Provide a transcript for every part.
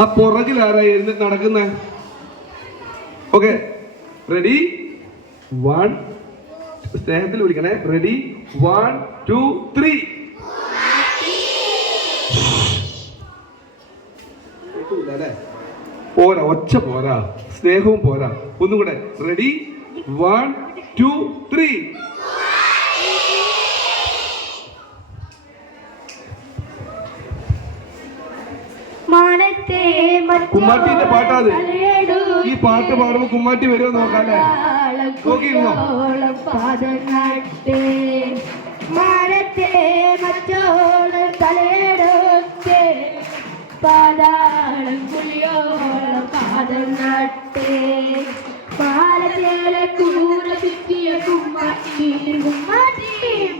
ആ പുറകിൽ ആരായിരുന്നു നടക്കുന്നേ? Okay, ready? 1 സ്നേഹത്തിൽ വിളിക്കണേ. റെഡി? 1 2 3. പോരാ, ഒച്ച പോരാ, സ്നേഹവും പോരാ. ഒന്നും കൂടെ. റെഡി? 1 2 3. കുമ്മാട്ടിന്റെ പാട്ടാത്. ഈ പാട്ട് പാടുമ്പോ കുമ്മാട്ടി വരുമോ നോക്കാല്ലേ? നോക്കിയിരുന്നോ? പാതാളം പുലിയോളം പാദം നട്ടേ മാലചേല കൂട ചുറ്റിയ കുമ്മാട്ടി കുമ്മാട്ടി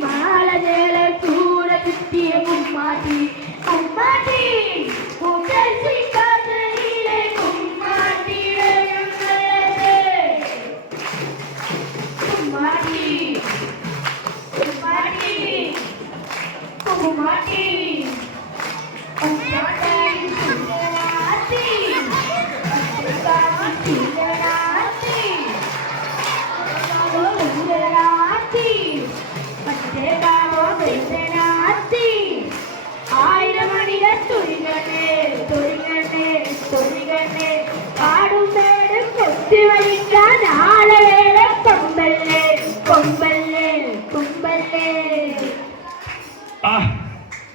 മാലചേല കൂട ചുറ്റിയ കുമ്മാട്ടി കുമ്മാട്ടി കുമ്മാട്ടിയിലെ കുമ്മാട്ടിയുടെ കുമ്മാട്ടി കുമ്മാട്ടി കുമ്മാട്ടി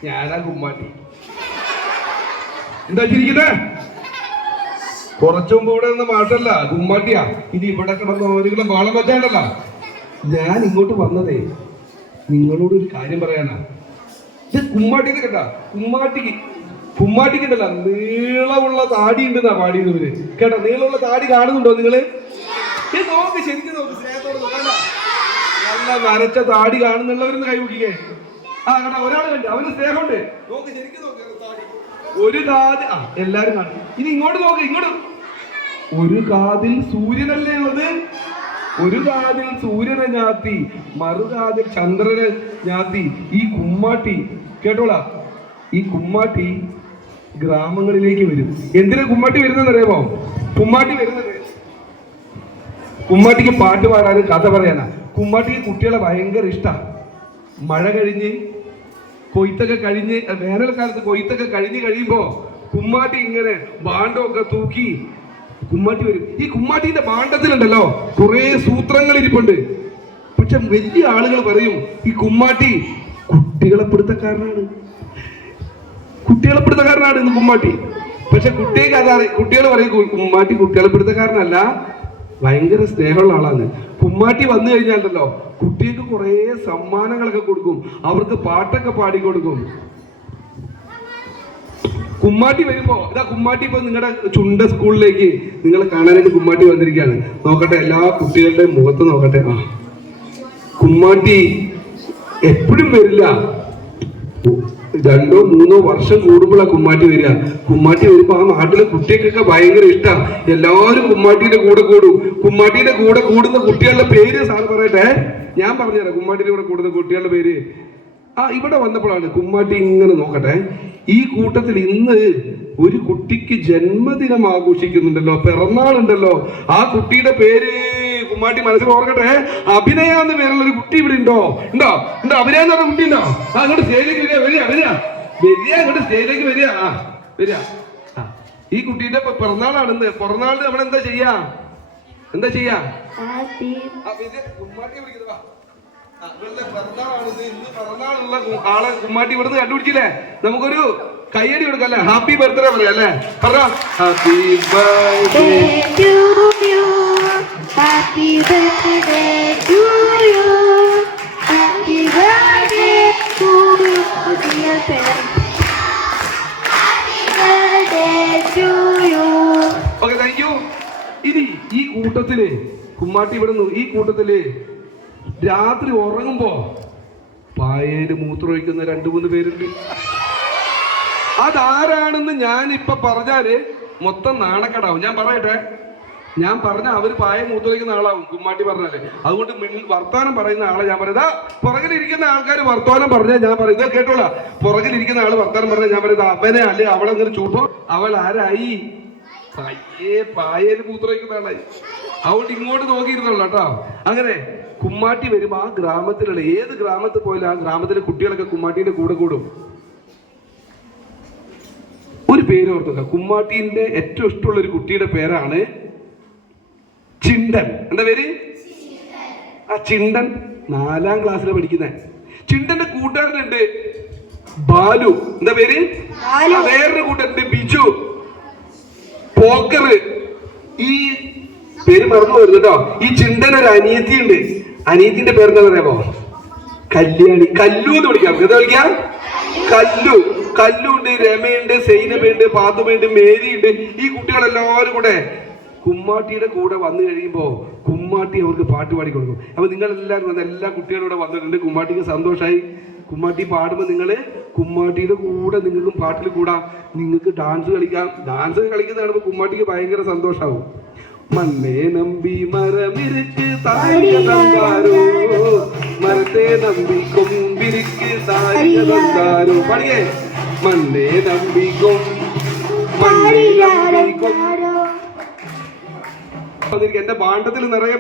ഞാനാ കുമ്മാട്ടി. എന്താ ചിരിക്കുന്നേ? കുറച്ചു മുമ്പ് ഇവിടെ നിന്ന് മാഷല്ല, കുമ്മാട്ടിയാ. ഇനി ഇവിടെ കിടന്ന ഓരോരുത്തരും വാളം വെച്ചാണ്ടല്ല. ഞാൻ ഇങ്ങോട്ട് വന്നതേ നിങ്ങളോട് ഒരു കാര്യം പറയാനാ. ഇത് കുമ്മാട്ടിനെ കേട്ടാ, കുമ്മാട്ടിക്കുണ്ടല്ല നീളമുള്ള താടി ഉണ്ടെന്നാ പാടിയവര് കേട്ടാ. നീളമുള്ള താടി കാണുന്നുണ്ടോ നിങ്ങള്? നോക്ക്, ശരിക്കും നോക്ക്, സ്നേഹത്തോട് നോക്കണ്ട. നല്ല നരച്ച താടി കാണുന്നുള്ളവരെന്ന് കൈമുക്കിക്കേ. ആ കേട്ടാ, ഒരാൾ കണ്ടു, അവന് സ്നേഹമുണ്ട്. നോക്ക്, ശരിക്കും നോക്ക് താടി. ഒരു കാത് എല്ലാരും കാണും. ഇനി ഇങ്ങോട്ട് നോക്ക്, ഇങ്ങോട്ട്. ഒരു കാതിൽ സൂര്യനല്ലേ ഉള്ളത്? ഒരു കാതിൽ സൂര്യനെ ഞാത്തി, മറുകാതിൽ ചന്ദ്രനെ ഞാത്തി. ഈ കുമ്മാട്ടി കേട്ടോളാ, ഈ കുമ്മാട്ടി ഗ്രാമങ്ങളിലേക്ക് വരും. എന്തിനാ കുമ്മാട്ടി വരുന്നതെന്ന് അറിയാമോ? കുമ്മാട്ടി വരുന്നത് കുമ്മാട്ടിക്ക് പാട്ട് പാടാനും കഥ പറയാനാ. കുമ്മാട്ടിക്ക് കുട്ടികളെ ഭയങ്കര ഇഷ്ടമാണ്. മഴ കഴിഞ്ഞ് കൊയ്ത്തൊക്കെ കഴിഞ്ഞ്, വേനൽക്കാലത്ത് കൊയ്ത്തൊക്കെ കഴിയുമ്പോ കുമ്മാട്ടി ഇങ്ങനെ ഭാണ്ഡമൊക്കെ തൂക്കി കുമ്മാട്ടി വരും. ഈ കുമ്മാട്ടിന്റെ ഭാണ്ഡത്തിലുണ്ടല്ലോ കുറെ സൂത്രങ്ങൾ ഇരിപ്പുണ്ട്. പക്ഷെ വലിയ ആളുകൾ പറയും ഈ കുമ്മാട്ടി കുട്ടികളെപ്പിടുത്തക്കാരനാണ് ഇന്ന് കുമ്മാട്ടി. പക്ഷെ കുട്ടികൾ പറയും കുമ്മാട്ടി കുട്ടികളെപ്പിടുത്തക്കാരനല്ല, ഭയങ്കര സ്നേഹമുള്ള ആളാണ്. കുമ്മാട്ടി വന്നു കഴിഞ്ഞാലല്ലോ കുട്ടികൾക്ക് കുറെ സമ്മാനങ്ങളൊക്കെ കൊടുക്കും, അവർക്ക് പാട്ടൊക്കെ പാടിക്കൊടുക്കും. കുമ്മാട്ടി വരുമ്പോ ഇതാ കുമ്മാട്ടി ഇപ്പൊ നിങ്ങളുടെ ചുണ്ട സ്കൂളിലേക്ക് നിങ്ങളെ കാണാനായിട്ട് കുമ്മാട്ടി വന്നിരിക്കുകയാണ്. നോക്കട്ടെ, എല്ലാ കുട്ടികളുടെയും മുഖത്ത് നോക്കട്ടെ. കുമ്മാട്ടി എപ്പോഴും വരില്ല, 2 3 വർഷം കൂടുമ്പോഴാണ് കുമ്മാട്ടി വരിക. കുമ്മാട്ടി വരുമ്പോ ആ നാട്ടിലെ കുട്ടികൾക്കൊക്കെ ഭയങ്കര ഇഷ്ടമാണ്. എല്ലാവരും കുമ്മാട്ടിയുടെ കൂടെ കൂടും. കുമ്മാട്ടിയുടെ കൂടെ കൂടുന്ന കുട്ടികളുടെ പേര് സാർ പറയട്ടെ, ഞാൻ പറഞ്ഞുതരാം. കുമ്മാട്ടിയുടെ കൂടെ കൂടുന്ന കുട്ടികളുടെ പേര് ഇവിടെ വന്നപ്പോഴാണ് കുമ്മാട്ടി ഇങ്ങനെ നോക്കട്ടെ. ഈ കൂട്ടത്തിൽ ഇന്ന് ഒരു കുട്ടിക്ക് ജന്മദിനം ആഘോഷിക്കുന്നുണ്ടല്ലോ, പിറന്നാളുണ്ടല്ലോ. ആ കുട്ടിയുടെ പേര് കുമ്മാട്ടി മനസ്സിൽ ഓർക്കട്ടെ. അഭിനയ എന്ന് പേരുള്ള ഒരു കുട്ടി ഇവിടെ ഉണ്ടോ? അഭിനയ എന്ന് പറഞ്ഞ കുട്ടി ഉണ്ടോ? അങ്ങോട്ട് സ്റ്റേജിലേക്ക് വരിക. അങ്ങോട്ട് സ്റ്റേജിലേക്ക് വരിക. ഈ കുട്ടീന്റെ പിറന്നാളാണെന്ന്. പിറന്നാളിന് നമ്മൾ എന്താ ചെയ്യാ? കുമ്മാട്ടി വിളിക്കുന്നതാ. ഇന്ന് പിറന്നാളുള്ള ആളെ കുമ്മാട്ടി ഇവിടുന്ന് കണ്ടുപിടിച്ചില്ലേ? നമുക്കൊരു കയ്യടി കൊടുക്കല്ലേ? ഹാപ്പി ബർത്ത്ഡേ പറയാം അല്ലേ? പറ, happy birthday to you, happy birthday to you, happy birthday to you, dear parents, happy birthday to you. Okay, thank you. ഇനി ഈ കൂട്ടത്തില് കുമ്മാട്ടി ഇവിടുന്ന് ഈ കൂട്ടത്തില് രാത്രി ഉറങ്ങുമ്പോ പായയില് മൂത്രമൊഴിക്കുന്ന 2-3 പേരുണ്ട്. അതാരാണെന്ന് ഞാനിപ്പൊ പറഞ്ഞാല് മൊത്തം നാണക്കേടാവും. ഞാൻ പറയട്ടെ, ഞാൻ പറഞ്ഞ അവര് പായ മൂത്രയ്ക്കുന്ന ആളാവും കുമ്മാട്ടി പറഞ്ഞാല്. അതുകൊണ്ട് വർത്താനം പറയുന്ന ആളെ ഞാൻ പറയുന്നത് പുറകിലിരിക്കുന്ന ആൾക്കാർ വർത്താനം പറഞ്ഞാൽ ഞാൻ പറയുന്നത് കേട്ടോളാ. പുറകിലിരിക്കുന്ന ആള് വർത്താനം പറഞ്ഞാൽ ഞാൻ പറയുന്നത് അവനെ അല്ലെ അവളെ അങ്ങനെ ചൂട്ടോ അവൾ ആരായി പായല് മൂത്രയ്ക്കുന്ന ആളായി. അതുകൊണ്ട് ഇങ്ങോട്ട് നോക്കിയിരുന്നുള്ളൂ കേട്ടോ. അങ്ങനെ കുമ്മാട്ടി വരുമ്പോ ആ ഗ്രാമത്തിലുള്ള ഏത് ഗ്രാമത്തിൽ പോയാലും ആ ഗ്രാമത്തിലെ കുട്ടികളൊക്കെ കുമ്മാട്ടീന്റെ കൂടെ കൂടും. ഒരു പേര് ഓർത്തുക, കുമ്മാട്ടീന്റെ ഏറ്റവും ഇഷ്ടമുള്ള ഒരു കുട്ടിയുടെ പേരാണ് ചിണ്ടൻ. എന്താ പേര്? ആ ചിണ്ടൻ 4ാം ക്ലാസ്സിലാണ് പഠിക്കുന്നത്. ചിണ്ടന്റെ കൂട്ടുകാരനുണ്ട് ബാലു. എന്താ പേര്? വേറൊരു കൂട്ടുകാരുണ്ട് ബിജു, പോക്കർ. ഈ പേര് മറന്നു പോരുന്നു കേട്ടോ. ഈ ചിണ്ടൻ ഒരു അനിയത്തി ഉണ്ട്. അനിയത്തിന്റെ പേരെന്താ പറയാമോ? കല്യാണി. കല്ലു എന്ന് വിളിക്കാം. എന്താ വിളിക്കാം? കല്ലു. കല്ലുണ്ട്, രമയുണ്ട്, സൈനബുണ്ട്, പാത്തുമയുണ്ട്, മേരിയുണ്ട്. ഈ കുട്ടികളെല്ലാവരും കൂടെ കുമ്മാട്ടിയുടെ കൂടെ വന്നു കഴിയുമ്പോ കുമ്മാട്ടി അവർക്ക് പാട്ട് പാടി കൊടുക്കും. അപ്പൊ നിങ്ങൾ എല്ലാവരും എല്ലാ കുട്ടികളും ഇവിടെ വന്നിട്ടുണ്ട്. കുമ്മാട്ടിക്ക് സന്തോഷമായി. കുമ്മാട്ടി പാടുമ്പോൾ നിങ്ങള് കുമ്മാട്ടിയുടെ കൂടെ നിങ്ങൾക്കും പാട്ടിൽ കൂടാം. നിങ്ങൾക്ക് ഡാൻസ് കളിക്കാം. ഡാൻസ് കളിക്കുന്ന കാണുമ്പോൾ കുമ്മാട്ടിക്ക് ഭയങ്കര സന്തോഷാവും. മണ്ണേ നമ്പി മരമിരുക്ക് താരിക തന്താരോ, മരത്തെ നമ്പി കൊമ്പിരിക്ക് താരിക തന്താരോ. പാടിയേ. മണ്ണേ നമ്പി മണ്ണേ നമ്പി എന്റെ ഭാണ്ഡത്തിൽ നിറയെ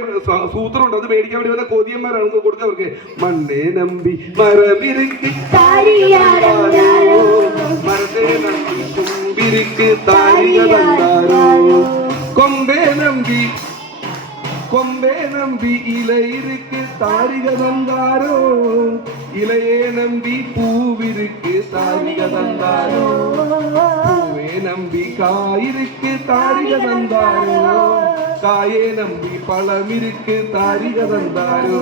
സൂത്രമുണ്ട്. അത് മേടിക്കാൻ വേണ്ടി വന്ന കോതിയന്മാരാണ് കൊടുക്കുക അവർക്ക്. മണ്ണേ നമ്പി മരമിരിക്ക് മരത്തെ നമ്പി കൊമ്പിരിക്ക് താരിക തന്താരോ, കൊമ്പേ നമ്പി ഇലയിരിക്ക് താരിക തന്താരോ, ഇലയെ നമ്പി പൂവിരിക്ക് താരിക തന്താരോ, പൂവേ നമ്പി കായിരിക്ക് താരിക തന്താരോ, കായെ നമ്പി പഴമിരിക്ക് താരിക തന്താരോ,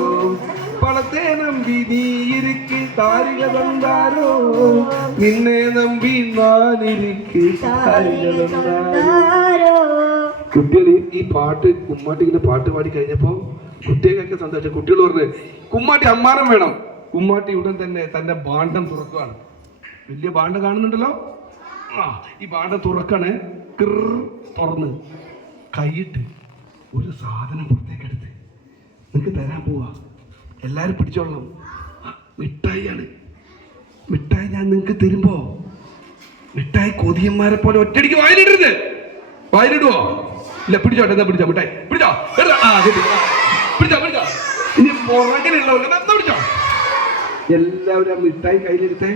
പഴത്തെ നമ്പി നീയിരിക്ക് താരിക തന്താരോ, നിന്നെ നമ്പി നാനിരിക്ക് താരിക തന്താരോ. കുട്ടികൾ ഈ പാട്ട് കുമ്മാട്ടിന്റെ പാട്ട് പാടി കഴിഞ്ഞപ്പോ കുട്ടികൾക്ക് സന്തോഷം. കുട്ടികൾ പറഞ്ഞ് കുമ്മാട്ടി അമ്മാനം വേണം. കുമ്മാട്ടി ഉടൻ തന്നെ തന്റെ ഭാണ്ഡം തുറക്കുകയാണ്. വലിയ ഭാണ്ഡം കാണുന്നുണ്ടല്ലോ. ഈ ഭാണ്ഡം തുറക്കണേ. തുറന്ന് കൈയിട്ട് ഒരു സാധനം പുറത്തേക്ക് എടുത്ത് നിങ്ങക്ക് തരാൻ പോവാ. എല്ലാരും പിടിച്ചോളണം. മിഠായിയാണ്. മിഠായി ഞാൻ നിങ്ങക്ക് തരുമ്പോ മിഠായി കൊതിയന്മാരെ പോലെ ഒറ്റയടിക്ക് വായിലിടരുത്. വായിലിടുവോ? ഇല്ല. പിടിച്ചോട്ടെ. എന്താ പിടിച്ചോ മിഠായി? പിടിച്ചോ. പിടിച്ചോ. ഇനി പുറകിലുള്ളവർക്ക് എന്താ പിടിച്ചോ. എല്ലാവരും ആ മിഠായി കയ്യിലെടുത്തേ.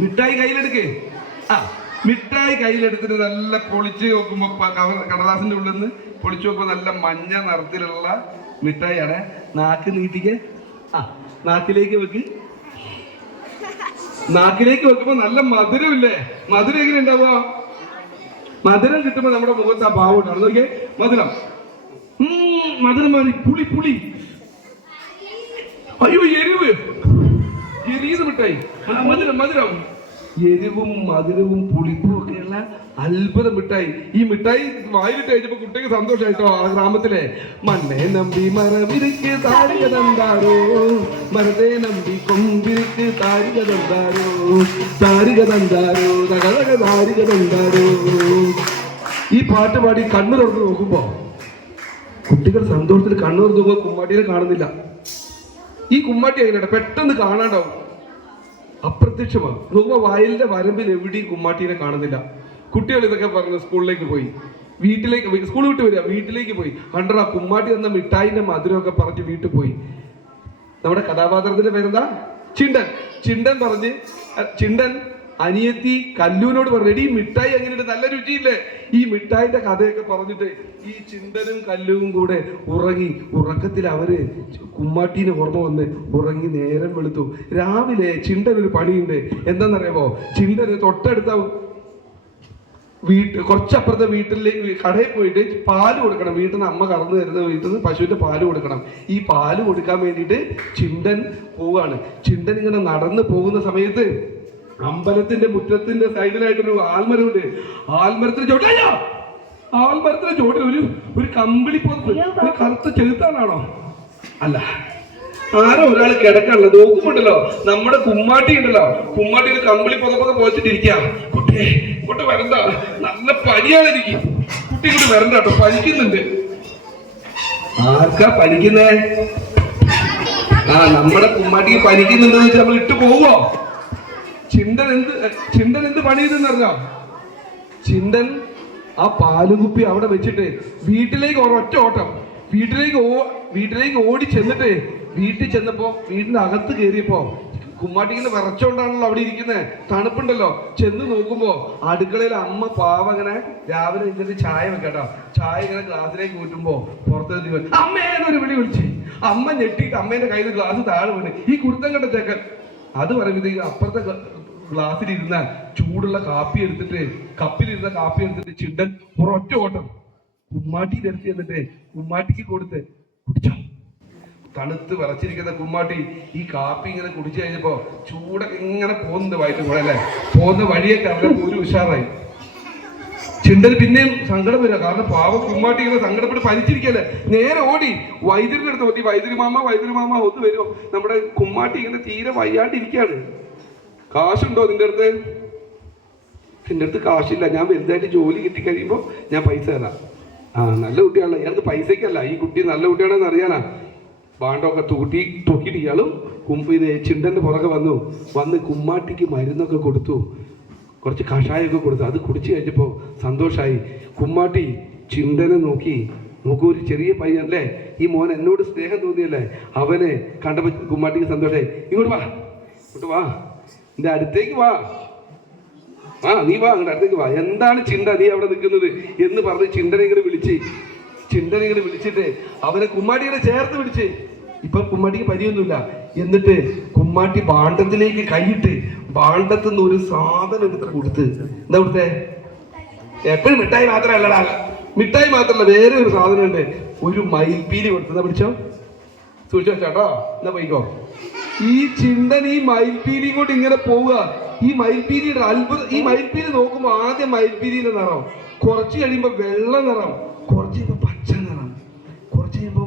മിഠായി കയ്യിലെടുക്ക്. മിഠായി കയ്യിലെടുത്തിട്ട് നല്ല പൊളിച്ച് നോക്കുമ്പോ കടലാസിന്റെ ഉള്ളിൽ നിന്ന് പൊളിച്ചു നോക്കുമ്പോ നല്ല മഞ്ഞ നിറത്തിലുള്ള മിഠായിയാണ്. നാക്ക് നീട്ടിക്ക്. നാക്കിലേക്ക് വെക്ക്. നാക്കിലേക്ക് വെക്കുമ്പോ നല്ല മധുരമില്ലേ? മധുരം എങ്ങനെ ഉണ്ടാവുക? മധുരം കിട്ടുമ്പോ നമ്മുടെ മുഖത്ത് ആ ഭാവം ഉണ്ടാവും. നോക്കിയേ. മധുരം. മധുരം മതി. പുളി. അയ്യോ എരിവ്. എരിയുന്ന മിഠായി. മധുരം. എരിവും മധുരവും പുളിപ്പും ഒക്കെയുള്ള അത്ഭുത മിഠായി. ഈ മിഠായി വായിലിട്ട് കഴിഞ്ഞപ്പോ കുട്ടിക്ക് സന്തോഷമായിട്ടോ. ആ ഗ്രാമത്തിലെ മണ്ണെ നമ്പി മരമിരിക്ക് താരിക തന്താരോ, മരത്തെ നമ്പി കൊമ്പിരിക്ക് താരിക തന്താരോ, താരിക തന്താരോ, തകതക താരിക തന്താരോ. ഈ പാട്ട് പാടി കണ്ണു തുറന്ന് നോക്കുമ്പോ കുട്ടികൾ സന്തോഷത്തിൽ കണ്ണു തുറന്ന് നോക്കുമ്പോ കുമ്മാട്ടിയെ കാണുന്നില്ല. ഈ കുമ്മാട്ടി എങ്ങനെയാണ് പെട്ടെന്ന് കാണാണ്ടാവും. അപ്രത്യക്ഷമാണ്. നോക്കുമ്പോ വയലിന്റെ വരമ്പിൽ എവിടെയും കുമ്മാട്ടീനെ കാണുന്നില്ല. കുട്ടികൾ ഇതൊക്കെ പറഞ്ഞ് സ്കൂളിലേക്ക് പോയി. സ്കൂൾ വിട്ട് വരിക. വീട്ടിലേക്ക് പോയി. കണ്ടോ കുമ്മാട്ടി എന്ന മിഠായിന്റെ മധുരമൊക്കെ പറഞ്ഞ് വീട്ടിൽ പോയി. നമ്മുടെ കഥാപാത്രത്തിന്റെ പേരെന്താ? ചിണ്ടൻ. ചിണ്ടൻ അനിയത്തി കല്ലുവിനോട് പറഞ്ഞു, എടീ മിഠായി എങ്ങനെയുണ്ട്? നല്ല രുചിയില്ലേ? ഈ മിഠായിന്റെ കഥയൊക്കെ പറഞ്ഞിട്ട് ഈ ചിണ്ടനും കല്ലുവും കൂടെ ഉറങ്ങി. ഉറക്കത്തിൽ അവര് കുമ്മാട്ടീനെ ഓർമ്മ വന്ന് ഉറങ്ങി. നേരം വെളുത്തു. രാവിലെ ചിണ്ടൻ ഒരു പണിയുണ്ട്. എന്താണെന്നറിയാമോ? ചിണ്ടന് തൊട്ടടുത്ത കുറച്ചപ്പുറത്തെ വീട്ടിലേക്ക് കടയിൽ പോയിട്ട് പാല് കൊടുക്കണം. വീട്ടിൽ നിന്ന് അമ്മ കറന്നു തരുന്ന വീട്ടിൽ നിന്ന് പശുവിന്റെ പാല് കൊടുക്കണം. ഈ പാല് കൊടുക്കാൻ വേണ്ടിയിട്ട് ചിണ്ടൻ പോവാണ്. ചിണ്ടൻ ഇങ്ങനെ നടന്നു പോകുന്ന സമയത്ത് അമ്പലത്തിന്റെ മുറ്റത്തിന്റെ സൈഡിലായിട്ടൊരു ആൽമരമുണ്ട്. ആൽമരത്തിന് ചോട്ടിൽ ഒരു കമ്പിളി പോത്ത്, ഒരു കറുത്ത ചെറുത്താനാണോ? അല്ല, ആരോ ഒരാൾ കിടക്കാണല്ലോ. നോക്കുമ്പോണ്ടല്ലോ നമ്മുടെ കുമ്മാട്ടി ഉണ്ടല്ലോ. കുമ്മാട്ടി ഒരു കമ്പിളി പുതപ്പൊക്കെ പോച്ചിട്ടിരിക്കുക. കുട്ടി വരണ്ട, നല്ല പനിയാണ് എനിക്ക്. കുട്ടി കൂടി വരണ്ട കേട്ടോ, പനിക്കുന്നുണ്ട്. ആർക്കാ പനിക്കുന്നേ? നമ്മുടെ കുമ്മാട്ടിക്ക് പനിക്കുന്നുണ്ടെന്ന് വെച്ചാൽ നമ്മൾ ഇട്ട് പോവോ? ചിണ്ടൻ എന്ത് പണി ചെയ്തെന്നറിഞ്ഞോ? ചിണ്ടൻ ആ പാലുകുപ്പി അവിടെ വെച്ചിട്ട് വീട്ടിലേക്ക് ഒരൊറ്റ ഓട്ടം, വീട്ടിലേക്ക് ഓടി ചെന്നിട്ട് വീട്ടിൽ ചെന്നപ്പോ വീടിന്റെ അകത്ത് കയറിയപ്പോ കുമ്മാട്ടിങ്ങനെ വിറച്ചോണ്ടാണല്ലോ അവിടെ ഇരിക്കുന്നത്, തണുപ്പുണ്ടല്ലോ. ചെന്ന് നോക്കുമ്പോ അടുക്കളയിൽ അമ്മ പാവ ഇങ്ങനെ രാവിലെ ഇങ്ങനെ ചായ വെക്കട്ടോ, ചായ ഇങ്ങനെ ഗ്ലാസ്സിലേക്ക് ഊറ്റുമ്പോ പുറത്തേക്ക് അമ്മേന്നൊരു വിളി വിളിച്ച് അമ്മ ഞെട്ടിയിട്ട് അമ്മേന്റെ കയ്യിൽ ഗ്ലാസ് താഴെ വീണ് ഈ കുരുത്തം കണ്ട ചെക്കൻ അത് പറയുമ്പോഴത്തേക്ക് അപ്പുറത്തെ ഗ്ലാസ്സിലിരുന്ന ചൂടുള്ള കാപ്പി എടുത്തിട്ട് കപ്പിലിരുന്ന കാപ്പി എടുത്തിട്ട് ചിണ്ടൻ ഒരൊറ്റ ഓട്ടം കുമ്മാട്ടിയുടെ അടുത്ത് എന്നിട്ട് കുമ്മാട്ടിക്ക് കൊടുത്ത് കുടിച്ചോ. തണുത്ത് വിറച്ചിരിക്കുന്ന കുമ്മാട്ടി ഈ കാപ്പി ഇങ്ങനെ കുടിച്ചു കഴിഞ്ഞപ്പോ ചൂടൊക്കെ ഇങ്ങനെ പോകുന്നുണ്ട് വയറ്റും കൂടെ അല്ലേ, പോകുന്ന വഴിയൊക്കെ അവിടെ ഒരു ഉഷാറായി. ചിണ്ടന് പിന്നെയും സങ്കടം വരിക, കാരണം പാവം കുമ്മാട്ടി ഇങ്ങനെ സങ്കടപ്പെട്ട് പനിച്ചിരിക്കല്ലേ. നേരെ ഓടി വൈദ്യുതിയുടെ അടുത്ത് ഓടി, വൈദ്യുതി മാമ ഒത്തു വരുമോ, നമ്മുടെ കുമ്മാട്ടി ഇങ്ങനെ തീരെ വയ്യാണ്ടിരിക്കുകയാണ്. കാശുണ്ടോ നിന്റെ അടുത്ത്? എൻ്റെ അടുത്ത് കാശില്ല, ഞാൻ വലുതായിട്ട് ജോലി കിട്ടിക്കഴിയുമ്പോൾ ഞാൻ പൈസ തരാം. നല്ല കുട്ടിയാണല്ലോ, ഇയാൾക്ക് പൈസയ്ക്കല്ല, ഈ കുട്ടി നല്ല കുട്ടിയാണെന്ന് അറിയാനാ. ബാണ്ടൊക്കെ തൂക്കിയിട്ട് ഇയാളും ചിണ്ടന്റെ പുറകെ വന്ന് കുമ്മാട്ടിക്ക് മരുന്നൊക്കെ കൊടുത്തു, കുറച്ച് കഷായമൊക്കെ കൊടുത്തു. അത് കുടിച്ചു കഴിഞ്ഞപ്പോൾ സന്തോഷമായി. കുമ്മാട്ടി ചിണ്ടനെ നോക്കൂ, ഒരു ചെറിയ പയ്യനല്ലേ, ഈ മോൻ എന്നോട് സ്നേഹം തോന്നിയല്ലേ, അവനെ കണ്ടപ്പോൾ കുമ്മാട്ടിക്ക് സന്തോഷമായി. ഇങ്ങോട്ട് വാ, എന്റെ അടുത്തേക്ക് വാ, നീ വാ, അങ്ങോട്ട് അടുത്തേക്ക് വാ. എന്താണ് ചിണ്ട നീ അവിടെ നിൽക്കുന്നത് എന്ന് പറഞ്ഞ് ചിണ്ടനെ ഇങ്ങനെ വിളിച്ചിട്ട് അവനെ കുമ്മാട്ടിയെ ചേർത്ത് പിടിച്ച്. ഇപ്പൊ കുമ്മാട്ടിക്ക് പരിയൊന്നുമില്ല. എന്നിട്ട് കുമ്മാട്ടി ഭാണ്ഡത്തിലേക്ക് കൈയിട്ട് ഭാണ്ഡത്തുനിന്ന് ഒരു സാധനം എടുത്ത് കൊടുത്ത്. എന്താ കൊടുത്തേ? എപ്പോഴും മിഠായി മാത്രമല്ല, വേറെ ഒരു സാധനം ഉണ്ട്. ഒരു മയിൽപ്പീലി കൊടുത്ത്. എന്താ പിടിച്ചോ, സൂക്ഷിച്ചോ ചേട്ടോ, എന്നാ പോയിക്കോ. ഈ ചിണ്ടൻ ഈ മയിൽപ്പീലിയും കൊണ്ട് ഇങ്ങനെ പോവുക. ഈ മയിൽപ്പീലിയുടെ അത്ഭുതം, ഈ മയിൽപ്പീലി നോക്കുമ്പോ ആദ്യം മയിൽപ്പീലിയുടെ നിറം, കുറച്ച് കഴിയുമ്പോ വെള്ള നിറം, കുറച്ച് കഴിയുമ്പോ പച്ച നിറം, കുറച്ച് കഴിയുമ്പോ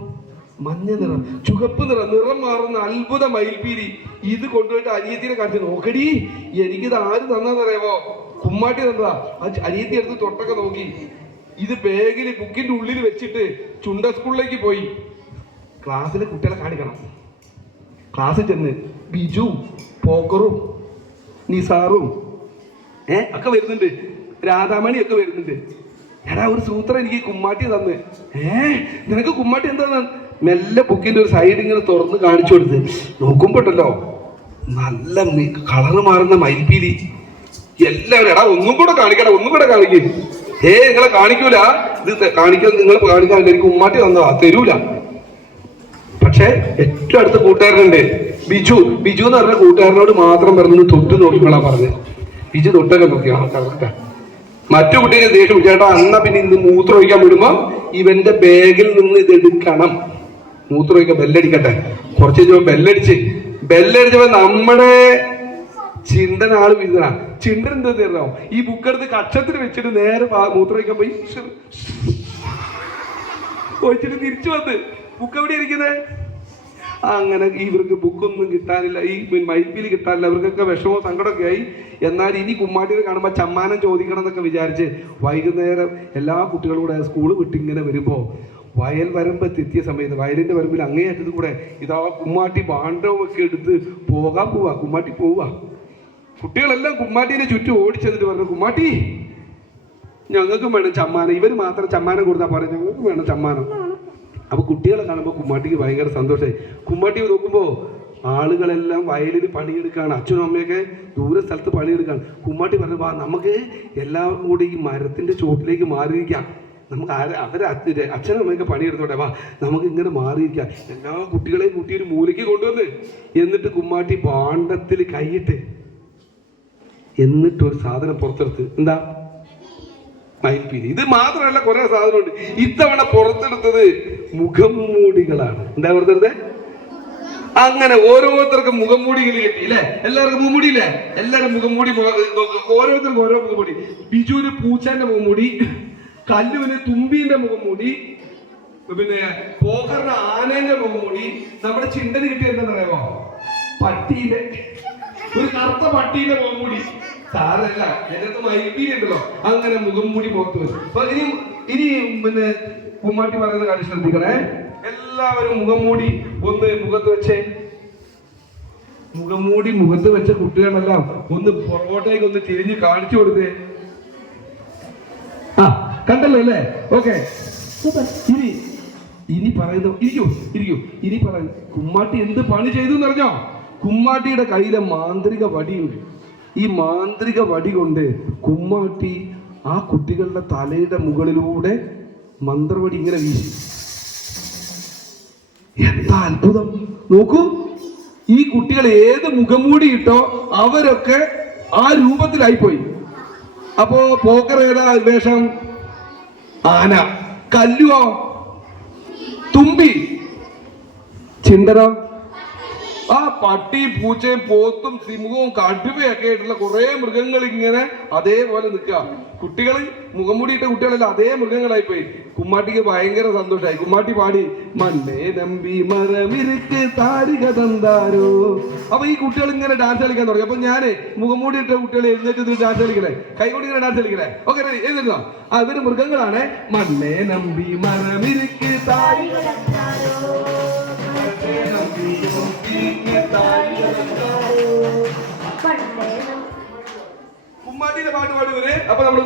മഞ്ഞ നിറം, ചുവപ്പ് നിറം മാറുന്ന അത്ഭുത മയിൽപ്പീലി. ഇത് കൊണ്ടുപോയിട്ട് അനിയത്തിനെ കാണിച്ച്, നോക്കടി എനിക്കിത് ആര് തന്നാന്നറിയാമോ? കുമ്മാട്ടി തന്നതാ. അനിയത്തി എടുത്ത് തൊട്ടൊക്കെ നോക്കി. ഇത് ബാഗിൽ ബുക്കിന്റെ ഉള്ളിൽ വെച്ചിട്ട് ചുണ്ട സ്കൂളിലേക്ക് പോയി. ക്ലാസ്സിലെ കുട്ടികളെ കാണിക്കണം. ക്ലാസ്സിൽ ചെന്ന് ബിജു, പോക്കറും നിസാറും ഒക്കെ വരുന്നുണ്ട്, രാധാമണി ഒക്കെ വരുന്നുണ്ട്. എടാ ഒരു സൂത്രം എനിക്ക് കുമ്മാട്ടി തന്ന്. നിനക്ക് കുമ്മാട്ടി എന്താ? മെല്ലെ ബുക്കിന്റെ ഒരു സൈഡ് ഇങ്ങനെ തുറന്ന് കാണിച്ചു കൊടുത്ത് നോക്കുമ്പോട്ടല്ലോ നല്ല കളറ് മാറുന്ന മയിൽപ്പീലി. എല്ലാവരും എടാ ഒന്നും കൂടെ കാണിക്കും. നിങ്ങളെ കാണിക്കൂല, ഇത് കാണിക്കാൻ നിങ്ങൾ കാണിക്കാൻ എനിക്ക് കുമ്മാട്ടി തന്നതാ, തരൂല. പക്ഷെ ഏറ്റവും അടുത്ത കൂട്ടുകാരനുണ്ട് ബിജു എന്ന് പറഞ്ഞ കൂട്ടുകാരനോട് മാത്രം പറഞ്ഞു തൊട്ട് നോക്കിക്കൊള്ളാൻ പറഞ്ഞ്. ബിജു തൊട്ടൊക്കെ നോക്കി, കറക്റ്റാ. മറ്റു കുട്ടികൾ ദേഷ്യം, ചേട്ടാ എന്നാ പിന്നെ ഇന്ന് മൂത്രം ഒഴിക്കാൻ വിടുമ്പോ ഇവന്റെ ബാഗിൽ നിന്ന് ഇത് എടുക്കണം, മൂത്രം ഒഴിക്കാൻ ബെല്ലടിക്കട്ടെ. കുറച്ച് കഴിഞ്ഞപ്പോ ബെല്ലടിച്ചപ്പോ നമ്മുടെ ചിണ്ടൻ ആള് വീഴുന്ന. ചിണ്ടൻ എന്താ തരണോ, ഈ ബുക്കെടുത്ത് കക്ഷത്തിൽ വെച്ചിട്ട് നേരെ മൂത്രം ഒഴിക്കാൻ പോയി ഒഴിച്ചിട്ട് തിരിച്ചു വന്ന് ബുക്ക് എവിടെ ഇരിക്കുന്നത്. അങ്ങനെ ഇവർക്ക് ബുക്കൊന്നും കിട്ടാനില്ല, ഈ മയിൽപ്പീലി കിട്ടാനില്ല. ഇവർക്കൊക്കെ വിഷമോ സങ്കടമൊക്കെ ആയി. എന്നാൽ ഇനി കുമ്മാട്ടിയെ കാണുമ്പോൾ ചമ്മാനം ചോദിക്കണം എന്നൊക്കെ വിചാരിച്ച് വൈകുന്നേരം എല്ലാ കുട്ടികളും കൂടെ സ്കൂൾ വിട്ടിങ്ങനെ വരുമ്പോൾ വയൽ വരമ്പെത്തിയ സമയത്ത് വയലിന്റെ വരമ്പിൽ അങ്ങേയറ്റത് കൂടെ ഇതാ കുമ്മാട്ടി ഭാണ്ഡവുമൊക്കെ എടുത്ത് കുമ്മാട്ടി പോവുക. കുട്ടികളെല്ലാം കുമ്മാട്ടീനെ ചുറ്റും ഓടിച്ചെന്നിട്ട് പറഞ്ഞു, കുമ്മാട്ടി ഞങ്ങൾക്കും വേണം ചമ്മാനം, ഇവർ മാത്രം ചമ്മാനം കൊടുത്താൽ പോരാ, ഞങ്ങൾക്കും വേണം ചമ്മാനം. അപ്പൊ കുട്ടികളെ കാണുമ്പോൾ കുമ്മാട്ടിക്ക് ഭയങ്കര സന്തോഷമായി. കുമ്മാട്ടി നോക്കുമ്പോ ആളുകളെല്ലാം വയലിൽ പണിയെടുക്കുകയാണ്, അച്ഛനും അമ്മയൊക്കെ ദൂര സ്ഥലത്ത് പണിയെടുക്കുകയാണ്. കുമ്മാട്ടി പറഞ്ഞു, വാ നമുക്ക് എല്ലാം കൂടി ഈ മരത്തിന്റെ ചോട്ടിലേക്ക് മാറിയിരിക്കാം, നമുക്ക് അച്ഛനും അമ്മയൊക്കെ പണിയെടുത്തോട്ടെ, വാ നമുക്ക് ഇങ്ങനെ മാറിയിരിക്കാം. എല്ലാ കുട്ടികളെയും കുട്ടി ഒരു മൂലയ്ക്ക് കൊണ്ടുവന്ന് എന്നിട്ട് കുമ്മാട്ടി ഭാണ്ഡത്തിൽ കൈയിട്ട് എന്നിട്ടൊരു സാധനം പുറത്തെടുത്ത്. എന്താ? മയിൽപ്പീലി. ഇത് മാത്രമല്ല, കുറെ സാധനമുണ്ട്. ഇത്തവണ പുറത്തെടുത്തത് മുഖം മൂടികളാണ്. എന്താ പുറത്തെടുത്തത്? അങ്ങനെ ഓരോരുത്തർക്കും മുഖം മൂടികൾ കിട്ടി അല്ലേ? എല്ലാവർക്കും മുഖംമൂടി ഇല്ലേ? എല്ലാവരും മുഖംമൂടി, ഓരോരുത്തർക്കും ഓരോ മുഖംമൂടി. ബിജുവിന് പൂച്ചന്റെ മുഖംമൂടി, കല്ലുവിന് തുമ്പീന്റെ മുഖംമൂടി, പിന്നെ പോക്കറിന് ആനേന്റെ മുഖംമൂടി. നമ്മുടെ ചിണ്ടന് കിട്ടിയ എന്താ പറയുമോ? പട്ടീന്റെ, ഒരു കറുത്ത പട്ടീന്റെ മുഖംമൂടി. സാരല്ല, എന്റെ അടുത്ത് മൈപ്പീരി ഉണ്ടല്ലോ, അങ്ങനെ മുഖം മൂടി പുറത്ത് വരും. അപ്പൊ ഇനി പിന്നെ കുമ്മാട്ടി പറയുന്ന കാര്യം ശ്രദ്ധിക്കണേ. എല്ലാവരും മുഖം മൂടി ഒന്ന് മുഖത്ത് വെച്ചേ. മുഖം മൂടി മുഖത്ത് വെച്ച കുട്ടികളെല്ലാം ഒന്ന് പുറകോട്ടേക്ക് ഒന്ന് തിരിഞ്ഞ് കാണിച്ചു കൊടുത്തേ. ആ കണ്ടല്ലോ അല്ലേ? ഓക്കെ. ഇനി പറയുന്നു, ഇരിക്കൂ. കുമ്മാട്ടി എന്ത് പണി ചെയ്തു എന്നറിഞ്ഞോ? കുമ്മാട്ടിയുടെ കയ്യിലെ മാന്ത്രിക വടിയുണ്ട്. ഈ മാന്ത്രിക വടി കൊണ്ട് കുമ്മാട്ടി ആ കുട്ടികളുടെ തലയുടെ മുകളിലൂടെ മന്ത്രവടി ഇങ്ങനെ വീശി. എന്താ അത്ഭുതം നോക്കൂ. ഈ കുട്ടികൾ ഏത് മുഖംമൂടി ഇട്ടോ അവരൊക്കെ ആ രൂപത്തിലായിപ്പോയി. അപ്പോ പോക്കർ ഏതാ വേഷം? ആന. കല്ലുവോ? തുമ്പി. ചിണ്ടരോ? ആ പട്ടി, പൂച്ചയും, പോത്തും, സിംഹവും, കടുവയൊക്കെ ആയിട്ടുള്ള കുറെ മൃഗങ്ങൾ ഇങ്ങനെ അതേപോലെ നിൽക്കുക. കുട്ടികൾ മുഖംമൂടിയിട്ട കുട്ടികളെല്ലാം അതേ മൃഗങ്ങളായി പോയി. കുമ്മാട്ടിക്ക് ഭയങ്കര സന്തോഷമായി. കുമ്മാട്ടി പാടി മണ്ണേ നമ്പി മരമിരുക്ക് താരിക തന്താരോ. അപ്പൊ ഈ കുട്ടികൾ ഇങ്ങനെ ഡാൻസ് കളിക്കാൻ തുടങ്ങി. അപ്പൊ ഞാന് മുഖംമൂടിയിട്ട കുട്ടികൾ എഴുന്നേറ്റ് ഡാൻസ് കളിക്കണേ, കൈകൊണ്ട് ഇങ്ങനെ ഡാൻസ് കളിക്കണേ. Okay ready? എഴുന്നേറ്റോ? അവര് മൃഗങ്ങളാണ്. മണ്ണേ നമ്പി മരമിരുക്ക് താരിക തന്താരോ. കുമ്മാട്ടിയുടെ പാട്ട് പാടുവരെ. അപ്പൊ നമ്മൾ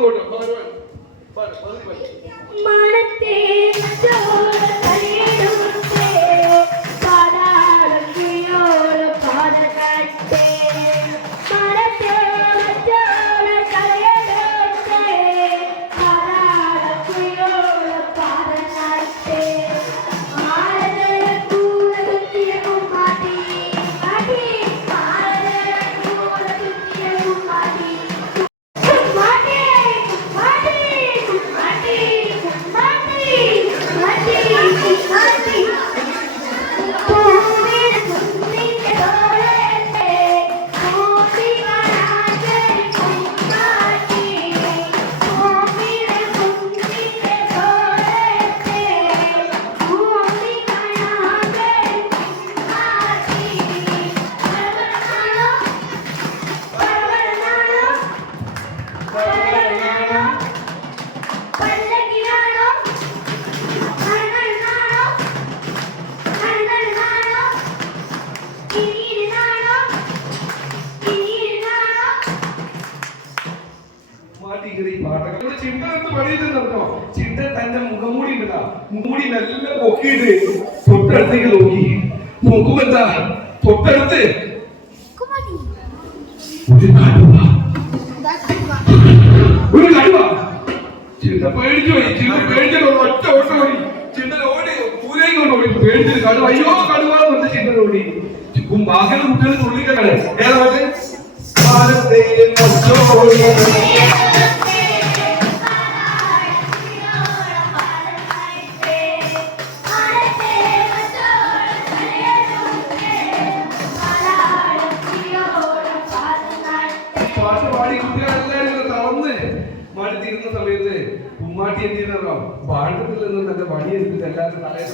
ചിന്ത തന്റെ മുഖംമൂടി ഉണ്ടല്ലോ, മുഖംമൂടി നല്ല പൊക്കിയിട്ട് തൊട്ടടുത്തേക്ക് നോക്കി. നോക്കുമ്പോ എന്താ? തൊട്ടടുത്ത് ഒരു കടുവ. ചിന്ത പേടിച്ചു പോയി. പേടിച്ചിട്ട് ഒറ്റ ഓട്ടം ഓടി. ചിന്ത ഓടി പൂരേക്ക് കൊണ്ട് ഓടി. പേടിച്ചിട്ട് കടുവ, അയ്യോ കടുവ എന്ന് ചിന്ത ഓടി. ബാക്കിയുള്ള കുട്ടികൾ തുള്ളിക്കളെ ഏതാ പാട്ട്? മടുത്തിരുന്ന സമയത്ത് കുമ്മാട്ടി എന്ത് ചെയ്യുന്നോ? പാണ്ടത്തിൽ നിന്ന് തന്റെ വടിയെടുത്തിട്ട് എല്ലാവരും തലയിൽ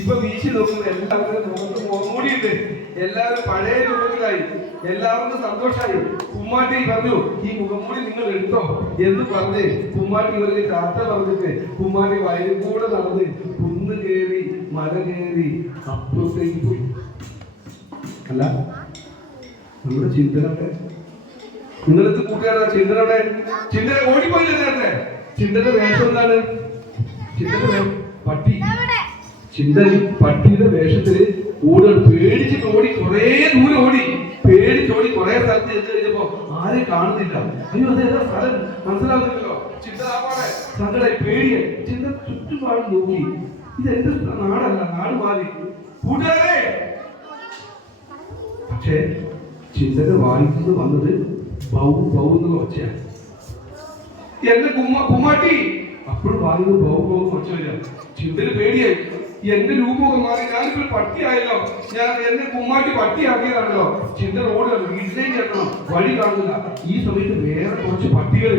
ഇപ്പൊ വീശി നോക്കുന്നത് എല്ലാവരും മുഖത്ത് മുഖംമൂടിയുണ്ട്. എല്ലാവരും പഴയ രൂപത്തിലായി. എല്ലാവർക്കും സന്തോഷമായി. കുമ്മാട്ടി പറഞ്ഞു ഈ മുഖംമൂടി നിങ്ങൾ എടുത്തോ എന്ന് പറഞ്ഞ് കുമ്മാട്ടി ഇവർക്ക് ടാറ്റ പറഞ്ഞിട്ട് കുമ്മാട്ടി വയലിൽ കൂടെ നടന്ന് കുന്ന് കയറി മല കയറി അപ്പുറത്തേക്ക് പോയി. അല്ല നമ്മുടെ ചിന്തനൊക്കെ നിങ്ങളെടുത്ത് കൂട്ടുകാരാ ചിന്തനോടെ ചിന്തന ഓടിപ്പോയില്ലേ നേരത്തെ? ചിന്തന്റെ വേഷം എന്താണ്? ചിന്തന്റെ പട്ടി. ചിന്തൻ പട്ടിയുടെ വേഷത്തില് ഓടുകയാണ്. പേടിച്ചിട്ട് ഓടി, കുറെ ദൂരം ഓടി. പേടിച്ചോടി കുറെ സ്ഥലത്ത് ചെന്ന് കഴിഞ്ഞപ്പോ ആരെയും കാണുന്നില്ല. അയ്യോ അതേതാ സ്ഥലം മനസ്സിലാകുന്നില്ലല്ലോ. ചിന്ത ആപാടെ സങ്കടായി, പേടിയെ. ചിന്ത ചുറ്റുപാടും നോക്കി. ഇത് എന്റെ നാടല്ല, നാട് മാറി. കൂട്ടുകാരെ പക്ഷേ ചിന്തന്റെ വായിക്കുന്നത് വന്നത് ബൗ ബൗ എന്നുള്ള ഒച്ചയാണ്. എന്റെ കുമ്മാട്ടി അപ്പോഴും വായുന്നത് ബൗ ബൗ ഒച്ച വരിക. ചിന്തന് പേടിയായി. എന്റെ രൂപമൊക്കെ മാറി, ഞാനിപ്പോൾ പട്ടിയായല്ലോ. ഞാൻ എന്നെ കുമ്മാട്ടി പട്ടിയാക്കിയതാണല്ലോ. ചിന്ത റോഡ് വീട്ടിലേക്ക് എത്തണം, വഴി കാണുന്നില്ല. ഈ സമയത്ത് വേറെ കുറച്ച് പട്ടികൾ